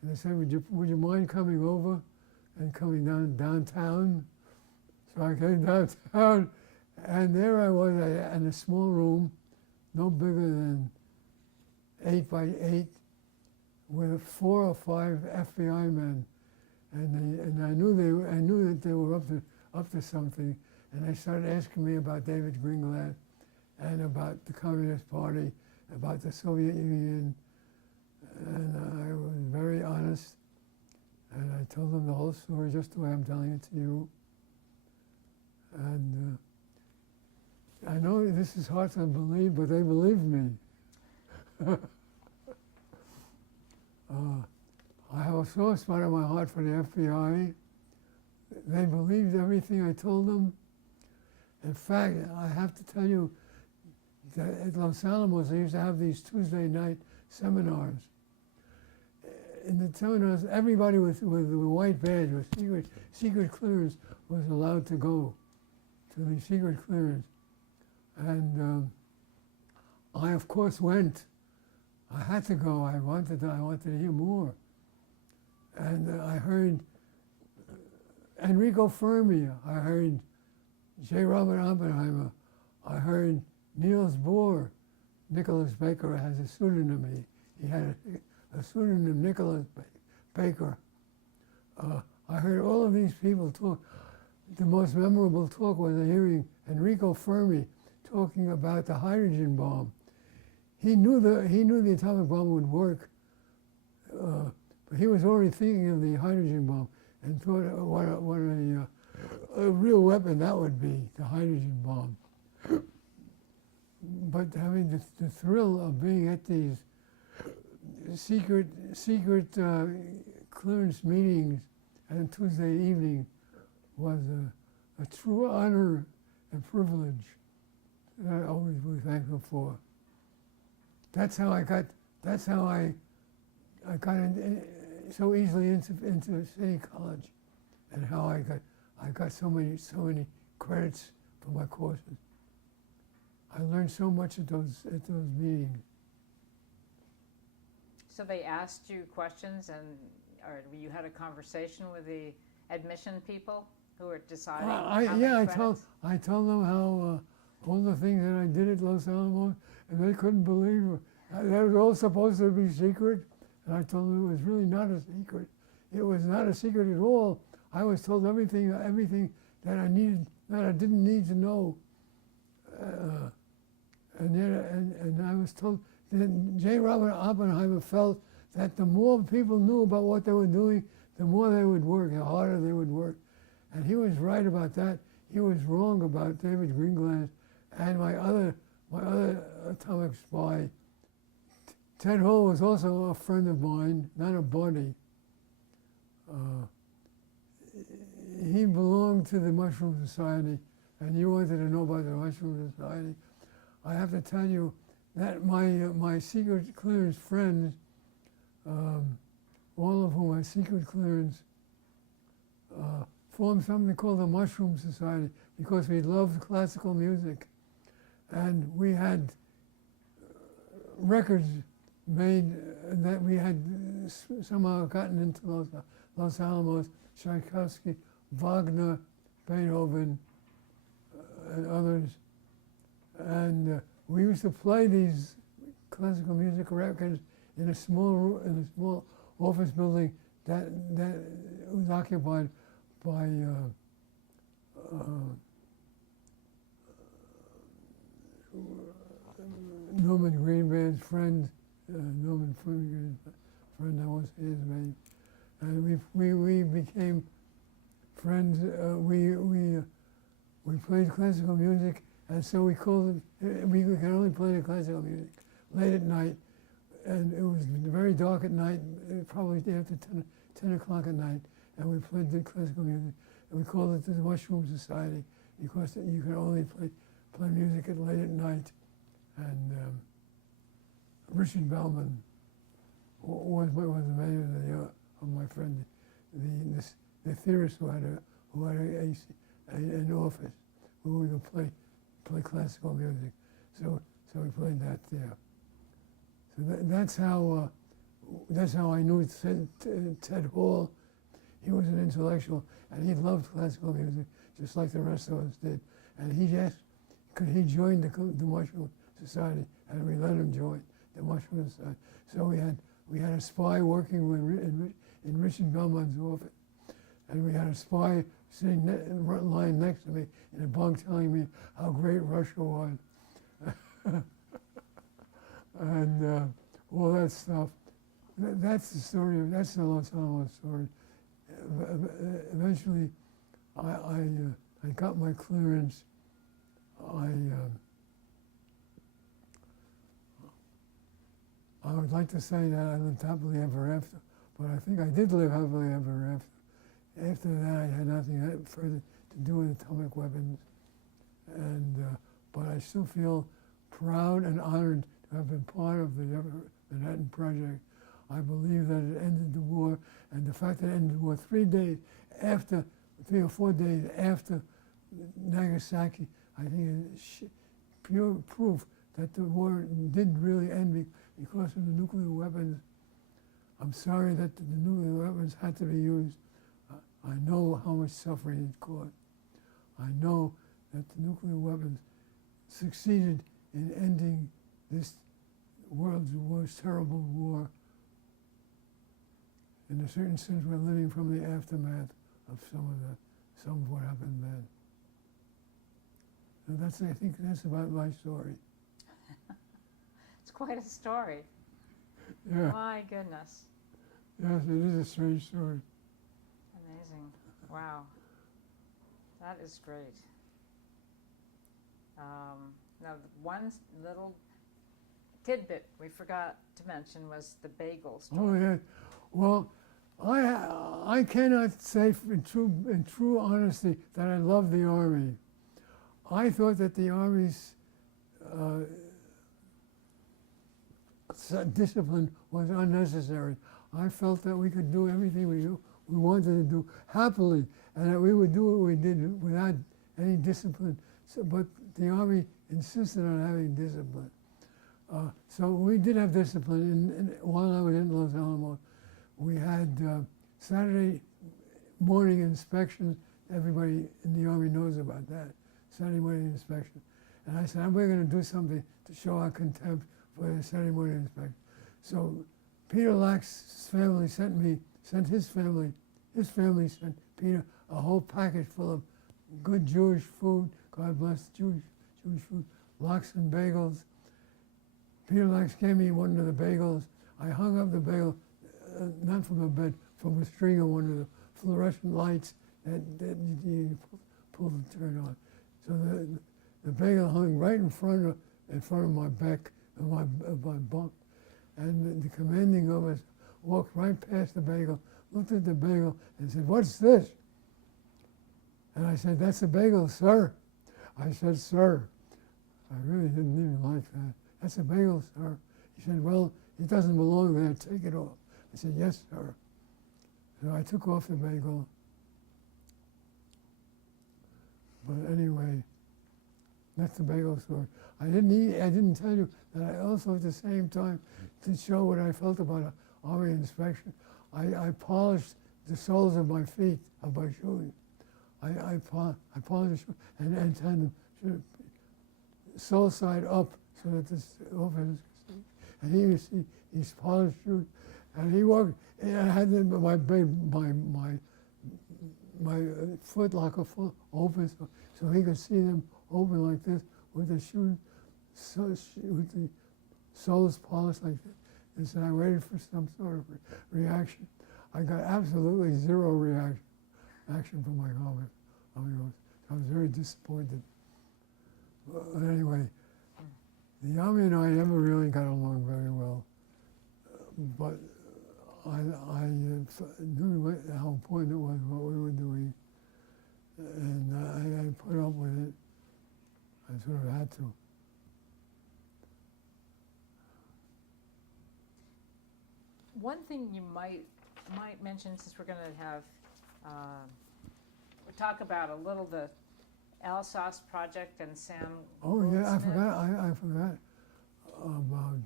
and they said, would you mind coming over and coming downtown? So I came downtown, and there I was in a small room, no bigger than 8 by 8, with 4 or 5 FBI men. And I knew that they were up to something. And they started asking me about David Greenglass and about the Communist Party, about the Soviet Union. And I was very honest. And I told them the whole story just the way I'm telling it to you. And I know this is hard to believe, but they believed me. I have a soft spot in my heart for the FBI. They believed everything I told them. In fact, I have to tell you that at Los Alamos, they used to have these Tuesday night seminars. In the seminars, everybody with a white badge, with secret clearance, was allowed to go to the secret clearance. And I, of course, went. I had to go. I wanted to hear more. And I heard Enrico Fermi. I heard J. Robert Oppenheimer. I heard Niels Bohr. Nicholas Baker has a pseudonym. He had a pseudonym, Nicholas Baker. I heard all of these people talk. The most memorable talk was hearing Enrico Fermi talking about the hydrogen bomb. He knew the atomic bomb would work, but he was already thinking of the hydrogen bomb and thought what a real weapon that would be, the hydrogen bomb. But having the thrill of being at these secret clearance meetings on Tuesday evening was a true honor and privilege that I always was thankful for. That's how I got so easily into City College, and how I got so many credits for my courses. I learned so much at those meetings. So they asked you questions, or you had a conversation with the admission people who were deciding? I told them how all the things that I did at Los Alamos, and they couldn't believe it. That was all supposed to be secret, and I told them it was really not a secret. It was not a secret at all. I was told everything that I didn't need to know, and I was told that J. Robert Oppenheimer felt that the more people knew about what they were doing, the more they would work, the harder they would work. And he was right about that. He was wrong about David Greenglass and my other atomic spy. Ted Hall was also a friend of mine, not a buddy. He belonged to the Mushroom Society, and you wanted to know about the Mushroom Society. I have to tell you that my secret clearance friends, all of whom had secret clearance, formed something called the Mushroom Society because we loved classical music. And we had records made that we had somehow gotten into Los Alamos, Tchaikovsky, Wagner, Beethoven, and others. And we used to play these classical music records in a small office building that was occupied by Norman Greenbaum's friend, Norman Greenbaum's friend, that was his name, and we became friends. We played classical music, and so we called it. We could only play the classical music late at night, and it was very dark at night, probably after 10 o'clock at night, and we played the classical music, and we called it the Mushroom Society because you could only play music at late at night. And Richard Bellman was the name of my friend, the theorist who had an office where we would play classical music. So we played that there. So that's how I knew Ted Hall. He was an intellectual, and he loved classical music just like the rest of us did. And he asked, could he join the Mushroom Society, and we let him join the Mushroom Society. So we had a spy working in Richard Belmont's office, and we had a spy sitting lying next to me in a bunk telling me how great Russia was, and all that stuff. That's the story. That's the Los Alamos story. Eventually, I got my clearance. I would like to say that I lived happily ever after, but I think I did live happily ever after. After that, I had nothing further to do with atomic weapons, but I still feel proud and honored to have been part of the Manhattan Project. I believe that it ended the war, and the fact that it ended the war 3 or 4 days after Nagasaki, I think is pure proof that the war didn't really end because of the nuclear weapons. I'm sorry that the nuclear weapons had to be used. I know how much suffering it caused. I know that the nuclear weapons succeeded in ending this world's most terrible war. In a certain sense, we're living from the aftermath of some of what happened then. So I think that's about my story. It's quite a story. Yeah. My goodness. Yes, it is a strange story. Amazing. Wow. That is great. Now, one little tidbit we forgot to mention was the bagel story. Oh, yeah. Well, I cannot say in true honesty that I love the Army. I thought that the Army's discipline was unnecessary. I felt that we could do everything we wanted to do happily, and that we would do what we did without any discipline. But the Army insisted on having discipline. So we did have discipline while I was in Los Alamos. We had Saturday morning inspections. Everybody in the Army knows about that, Saturday morning inspection. And I said, we're going to do something to show our contempt for the Saturday morning inspection. So Peter Lack's family sent his family sent Peter a whole package full of good Jewish food. God bless Jewish food, lox and bagels. Peter Lax gave me one of the bagels. I hung up the bagel, not from a bed, from a string of one of the fluorescent lights that you pull the turn on. So the bagel hung right in front of my back, of my bunk. And the commanding officer walked right past the bagel, looked at the bagel, and said, "What's this?" And I said, "That's a bagel, sir." I said, "Sir." I really didn't even like that. "That's a bagel, sir." He said, "Well, it doesn't belong there. Take it off." I said, "Yes, sir." So I took off the bagel. But anyway, that's the bagel story. I didn't tell you that I also at the same time, to show what I felt about an Army inspection, I polished the soles of my feet, of my shoes. I polished the shoes and turned them sole side up so that this officer could see. And he would see these polished shoes. And he walked, and I had my foot locker full open so he could see them open like this with the shoes, with the soles polished like this. And so I waited for some sort of reaction. I got absolutely zero reaction from my comment. I was very disappointed. But anyway, The Army and I never really got along very well, but I knew how important it was what we were doing, and I put up with it. I sort of had to. One thing you might mention, since we're going to have, we'll talk about a little the Alamos project and Sam. Oh yeah, I Goldsmith. forgot about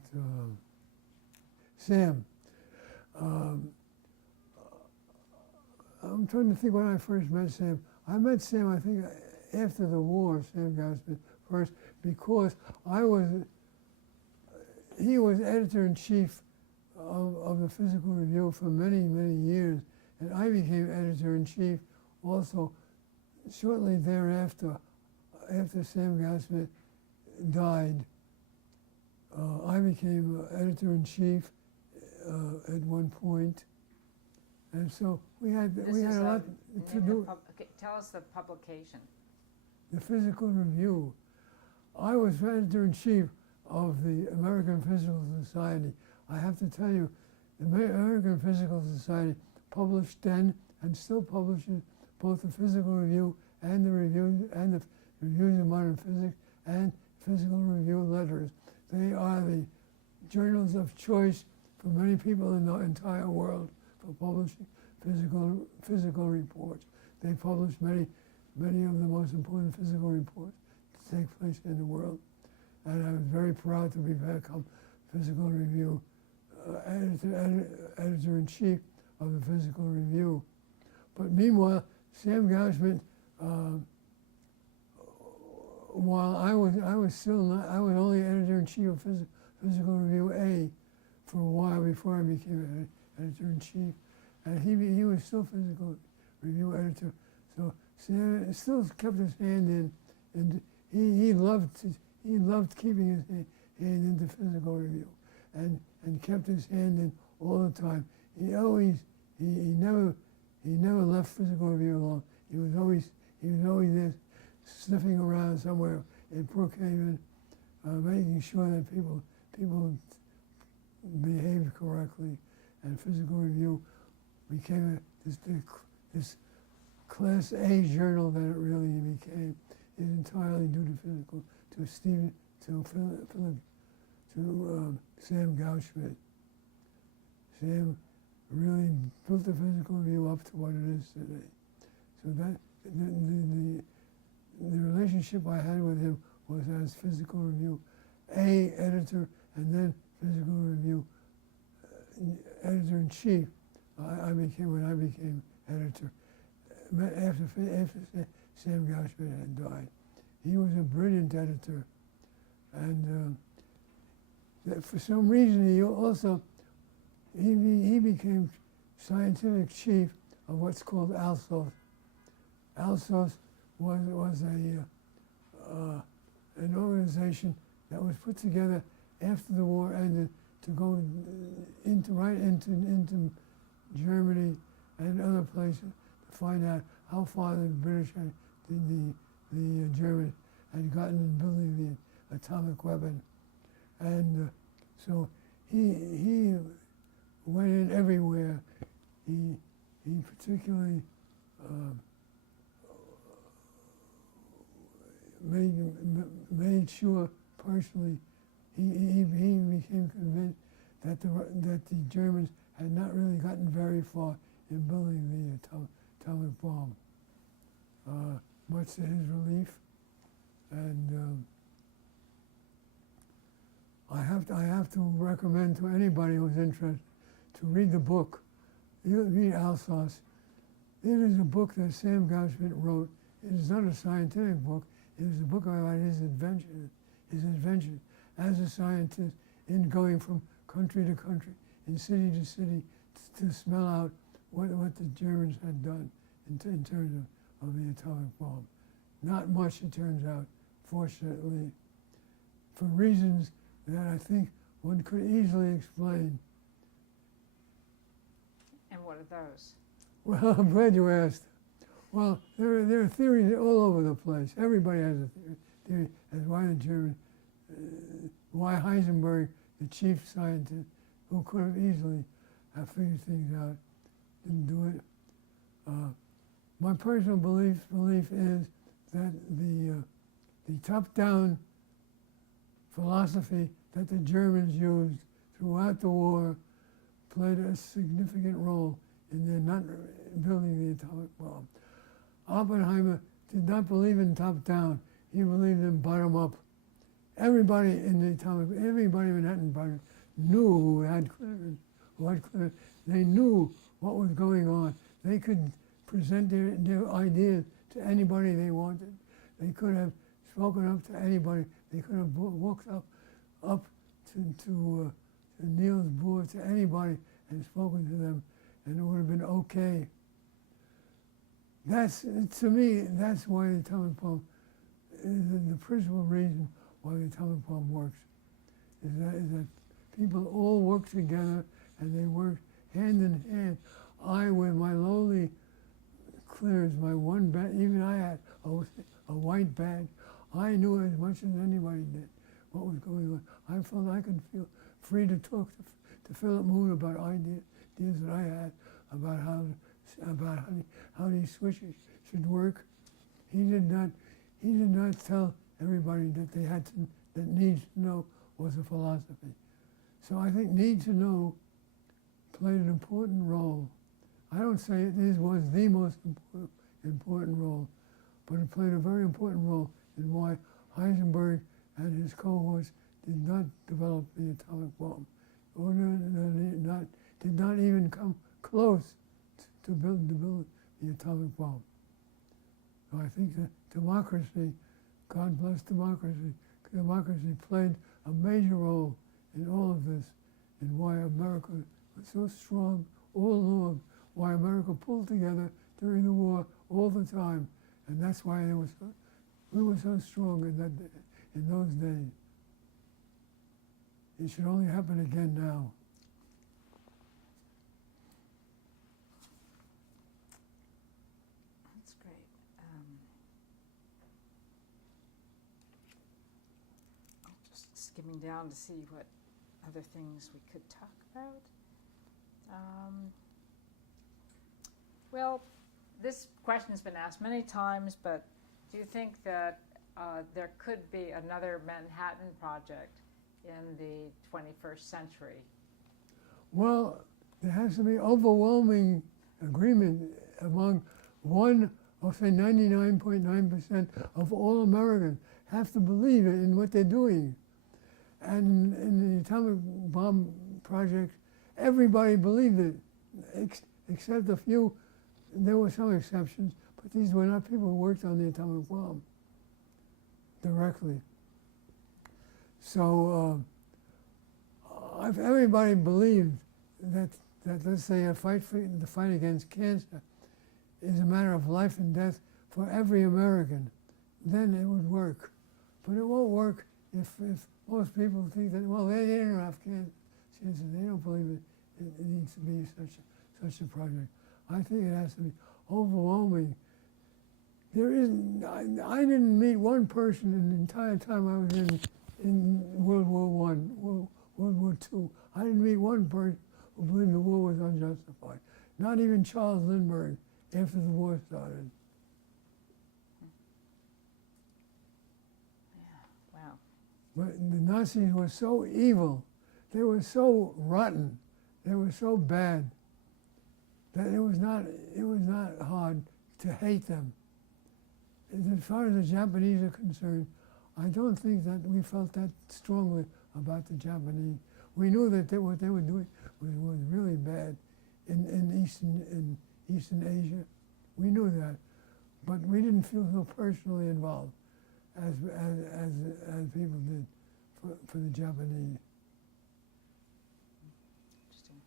Sam. I'm trying to think when I first met Sam. I met Sam, I think, after the war, Sam Goldsmith first, because he was editor-in-chief of the Physical Review for many, many years, and I became editor-in-chief also shortly thereafter, after Sam Goldsmith died. I became editor-in-chief at one point, and so we had a lot to do. Okay, tell us the publication. The Physical Review. I was editor-in-chief of the American Physical Society. I have to tell you, the American Physical Society published then and still publishes both the Physical Review and the Reviews of Modern Physics and Physical Review letters. They are the journals of choice for many people in the entire world for publishing physical reports. They publish many of the most important physical reports to take place in the world. And I was very proud to become Physical Review editor-in-chief of the Physical Review. But meanwhile, Sam Goldsmith, while I was only editor-in-chief of Physical Review A for a while before I became editor-in-chief, and he was still Physical Review editor. So Sam still kept his hand in, and he loved keeping his hand into Physical Review, and kept his hand in all the time. He never left Physical Review alone. He was always there, sniffing around somewhere in Brookhaven, making sure that people behaved correctly, and Physical Review became this Class A journal that it really became. Is entirely due to Sam Goldsmith. Sam really built the Physical Review up to what it is today. So that the relationship I had with him was as Physical Review A editor, and then Physical Review editor-in-chief. When I became editor after Sam Goldsmith had died. He was a brilliant editor, and for some reason he became scientific chief of what's called Alamos. Alamos was an organization that was put together after the war ended to go into Germany and other places to find out how far the British and the Germans had gotten in building the atomic weapon. And so he went in everywhere. He particularly made sure personally he became convinced that the Germans had not really gotten very far in building the atomic bomb, much to his relief. And I have to recommend to anybody who's interested to read the book. You read Alamos. It is a book that Sam Goldsmith wrote. It is not a scientific book. It is a book about his adventure as a scientist in going from country to country, in city to city, to smell out what the Germans had done in terms of the atomic bomb. Not much, it turns out, fortunately, for reasons that I think one could easily explain. And what are those? Well, I'm glad you asked. Well, there are theories all over the place. Everybody has a theory as why the Germans why Heisenberg, the chief scientist, who could have easily have figured things out, didn't do it. My personal belief is that the top-down philosophy that the Germans used throughout the war played a significant role in their not building the atomic bomb. Oppenheimer did not believe in top-down. He believed in bottom-up. Everybody in Manhattan Project knew who had clearance. They knew what was going on. They could present their ideas to anybody they wanted. They could have spoken up to anybody. They could have walked up to Niels Bohr, to anybody, and spoken to them, and it would have been okay. To me, that's why the atomic bomb is the principal reason why the atomic bomb works. Is that people all work together, and they work hand in hand. I, with my lowly clearance, my one badge, even I had a white badge, I knew as much as anybody did what was going on. I felt I could feel free to talk to Philip Moon about ideas that I had about how these switches should work. He did not tell everybody that needs to know was a philosophy. So I think need to know played an important role. I don't say it was the most important role, but it played a very important role in why Heisenberg and his cohorts did not develop the atomic bomb, or did not even come close to build the atomic bomb. So I think that democracy, God bless democracy, democracy played a major role in all of this, in why America was so strong all along, why America pulled together during the war all the time, and that's why we were so strong in those days. It should only happen again now. That's great. I'm just skimming down to see what other things we could talk about. Well, this question has been asked many times, but do you think that there could be another Manhattan Project in the 21st century? Well, there has to be overwhelming agreement among I'll say 99.9% of all Americans have to believe in what they're doing. And in the atomic bomb project, everybody believed it, except a few. There were some exceptions, but these were not people who worked on the atomic bomb directly. So if everybody believed that let's say the fight against cancer is a matter of life and death for every American, then it would work. But it won't work if most people think that, well, they don't have cancer. They don't believe it needs to be such a project. I think it has to be overwhelming. I didn't meet one person in the entire time I was in World War I, World War II. I didn't meet one person who believed the war was unjustified. Not even Charles Lindbergh after the war started. Yeah, wow. But the Nazis were so evil, they were so rotten, they were so bad, that it was not hard to hate them. As far as the Japanese are concerned, I don't think that we felt that strongly about the Japanese. We knew that what they were doing was really bad in Eastern Asia. We knew that, but we didn't feel so personally involved as people did for the Japanese. Interesting.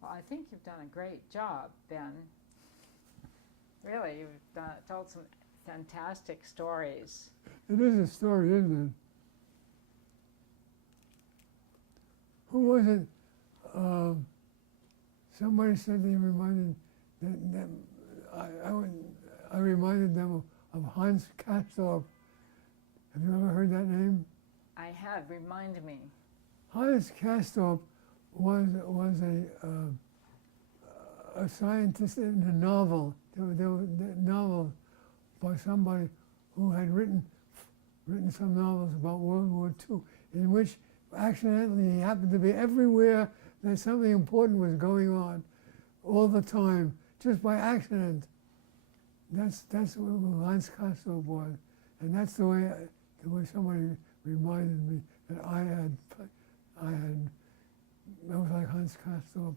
Well, I think you've done a great job, Ben. Really, you've told some fantastic stories. It is a story, isn't it? Who was it? Somebody said they reminded that I reminded them of Hans Castorp. Have you ever heard that name? I have. Remind me. Hans Castorp was a scientist in a novel. There was a novel by somebody who had written some novels about World War II, in which accidentally he happened to be everywhere that something important was going on, all the time, just by accident. That's what Hans Castorp was, and that's the way somebody reminded me that I was like Hans Castorp.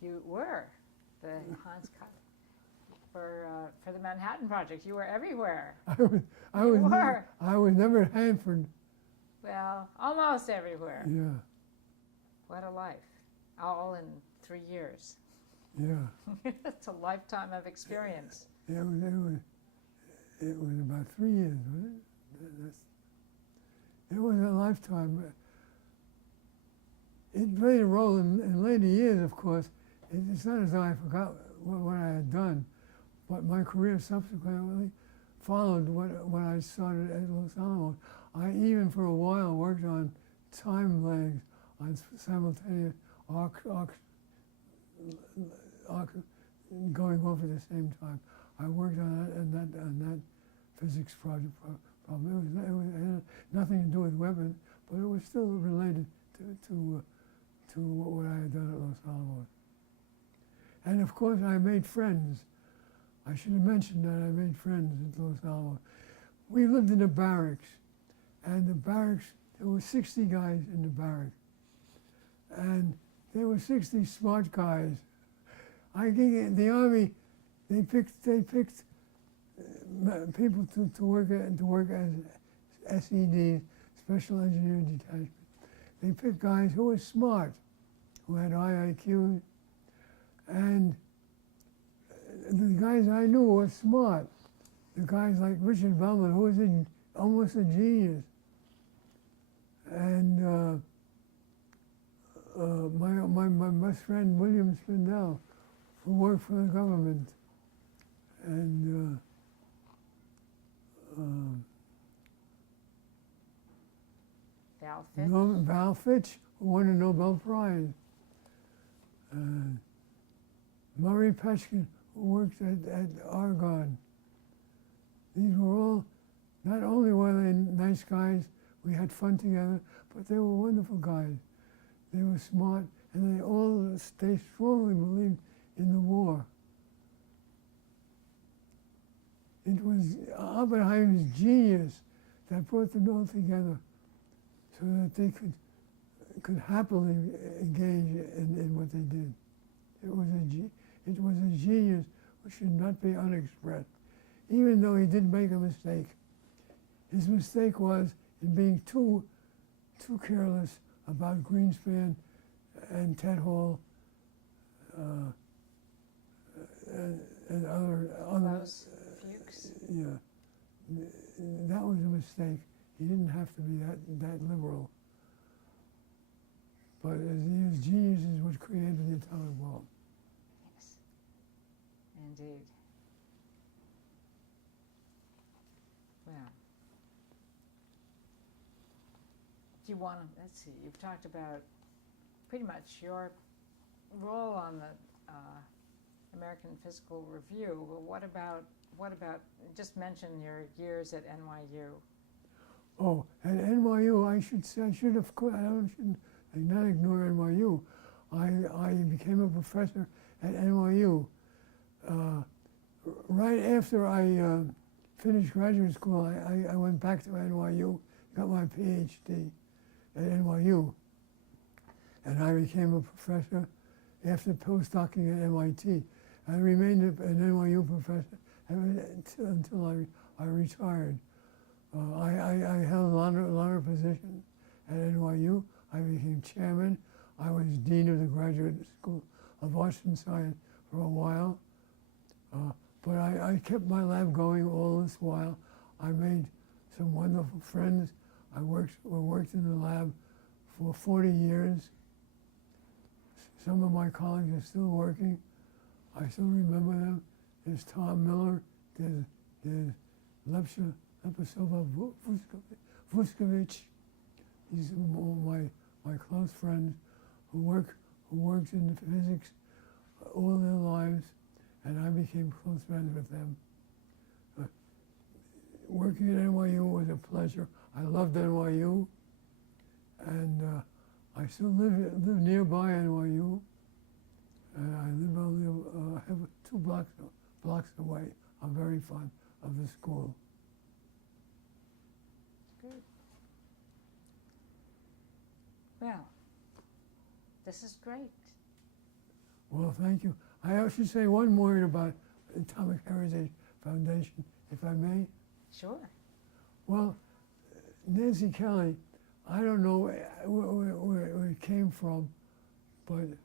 You were the Hans for the Manhattan Project. You were everywhere. I was never at Hanford. Well, almost everywhere. Yeah. What a life! All in 3 years. Yeah. It's a lifetime of experience. It was about 3 years, wasn't it? It was a lifetime. It played a role in later years, of course. It's not as though I forgot what I had done, but my career subsequently followed what I started at Los Alamos. I even for a while worked on time lags, on simultaneous arc going off at the same time. I worked on that physics project problem. It had nothing to do with weapons, but it was still related to what I had done at Los Alamos. And of course, I made friends. I should have mentioned that I made friends at Los Alamos. We lived in the barracks, and the barracks, there were 60 guys in the barracks, and there were 60 smart guys. I think the Army, they picked people to work as SEDs, Special Engineering Detachment. They picked guys who were smart, who had high IQ, and the guys I knew were smart. The guys like Richard Bellman, who was almost a genius, and my best friend William Spindel, who worked for the government, and Val Fitch, who won a Nobel Prize, Murray Peshkin, who worked at Argonne. These were all, not only were they nice guys, we had fun together, but they were wonderful guys. They were smart, and they strongly believed in the war. It was Oppenheimer's genius that brought them all together so that they could happily engage in what they did. It was a genius which should not be unexpressed, even though he did make a mistake. His mistake was in being too careless about Greenspan and Ted Hall and other Fuchs. yeah. That was a mistake. He didn't have to be that liberal. But his genius is what created the atomic bomb. Yes, indeed. Well, do you want to, let's see, you've talked about pretty much your role on the American Physical Review. Well, what about, just mention your years at NYU. Oh, at NYU, I should have, I should not ignore NYU. I became a professor at NYU. Right after I finished graduate school, I went back to NYU, got my PhD at NYU. And I became a professor after postdocing at MIT. I remained an NYU professor until I retired. I held a lot of positions at NYU. I became chairman. I was dean of the Graduate School of Arts and Science for a while. But I kept my lab going all this while. I made some wonderful friends. I worked in the lab for 40 years. Some of my colleagues are still working. I still remember them. there's Tom Miller, there's Lepasova Vuskovic. These are all my close friends who worked in physics all their lives, and I became close friends with them. Working at NYU was a pleasure. I loved NYU, and I still live nearby NYU, and I live only have 2 blocks away. I'm very fond of the school. Good. Well, this is great. Well, thank you. I should say one more about Atomic Heritage Foundation, if I may. Sure. Well, Nancy Kelly, I don't know where it came from, but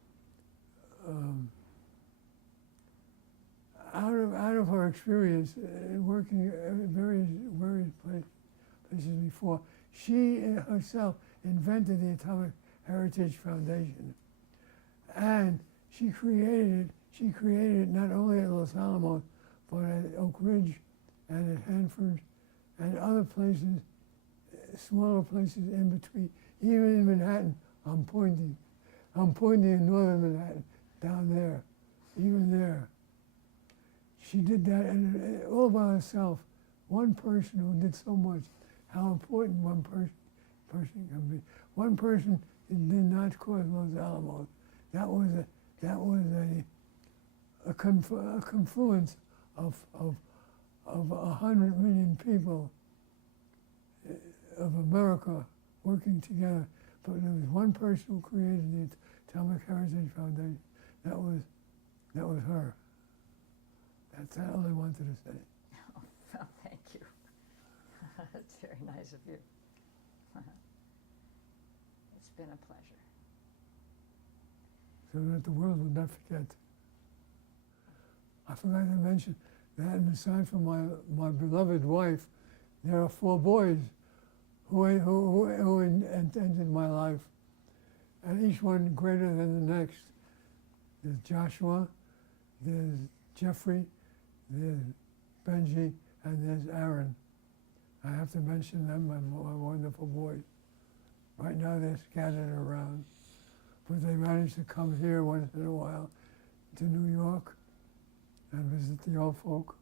out of her experience working at various places before, she herself invented the Atomic Heritage Foundation, and she created it not only at Los Alamos, but at Oak Ridge and at Hanford and other places, smaller places in between. Even in Manhattan, I'm pointing in northern Manhattan, down there, even there. She did that and all by herself. One person who did so much. How important one person can be. One person did not cause Los Alamos. That was a confluence of 100 million people of America working together. But there was one person who created the Atomic Heritage Foundation. That was her. That's all I wanted to say. Oh, well, thank you. That's very nice of you. It's been a pleasure. So that the world would not forget. I forgot to mention that aside from my beloved wife, there are 4 boys who entered my life, and each one greater than the next. There's Joshua, there's Jeffrey, there's Benji, and there's Aaron. I have to mention them, my wonderful boys. Right now they're scattered around, but they manage to come here once in a while to New York and visit the old folk.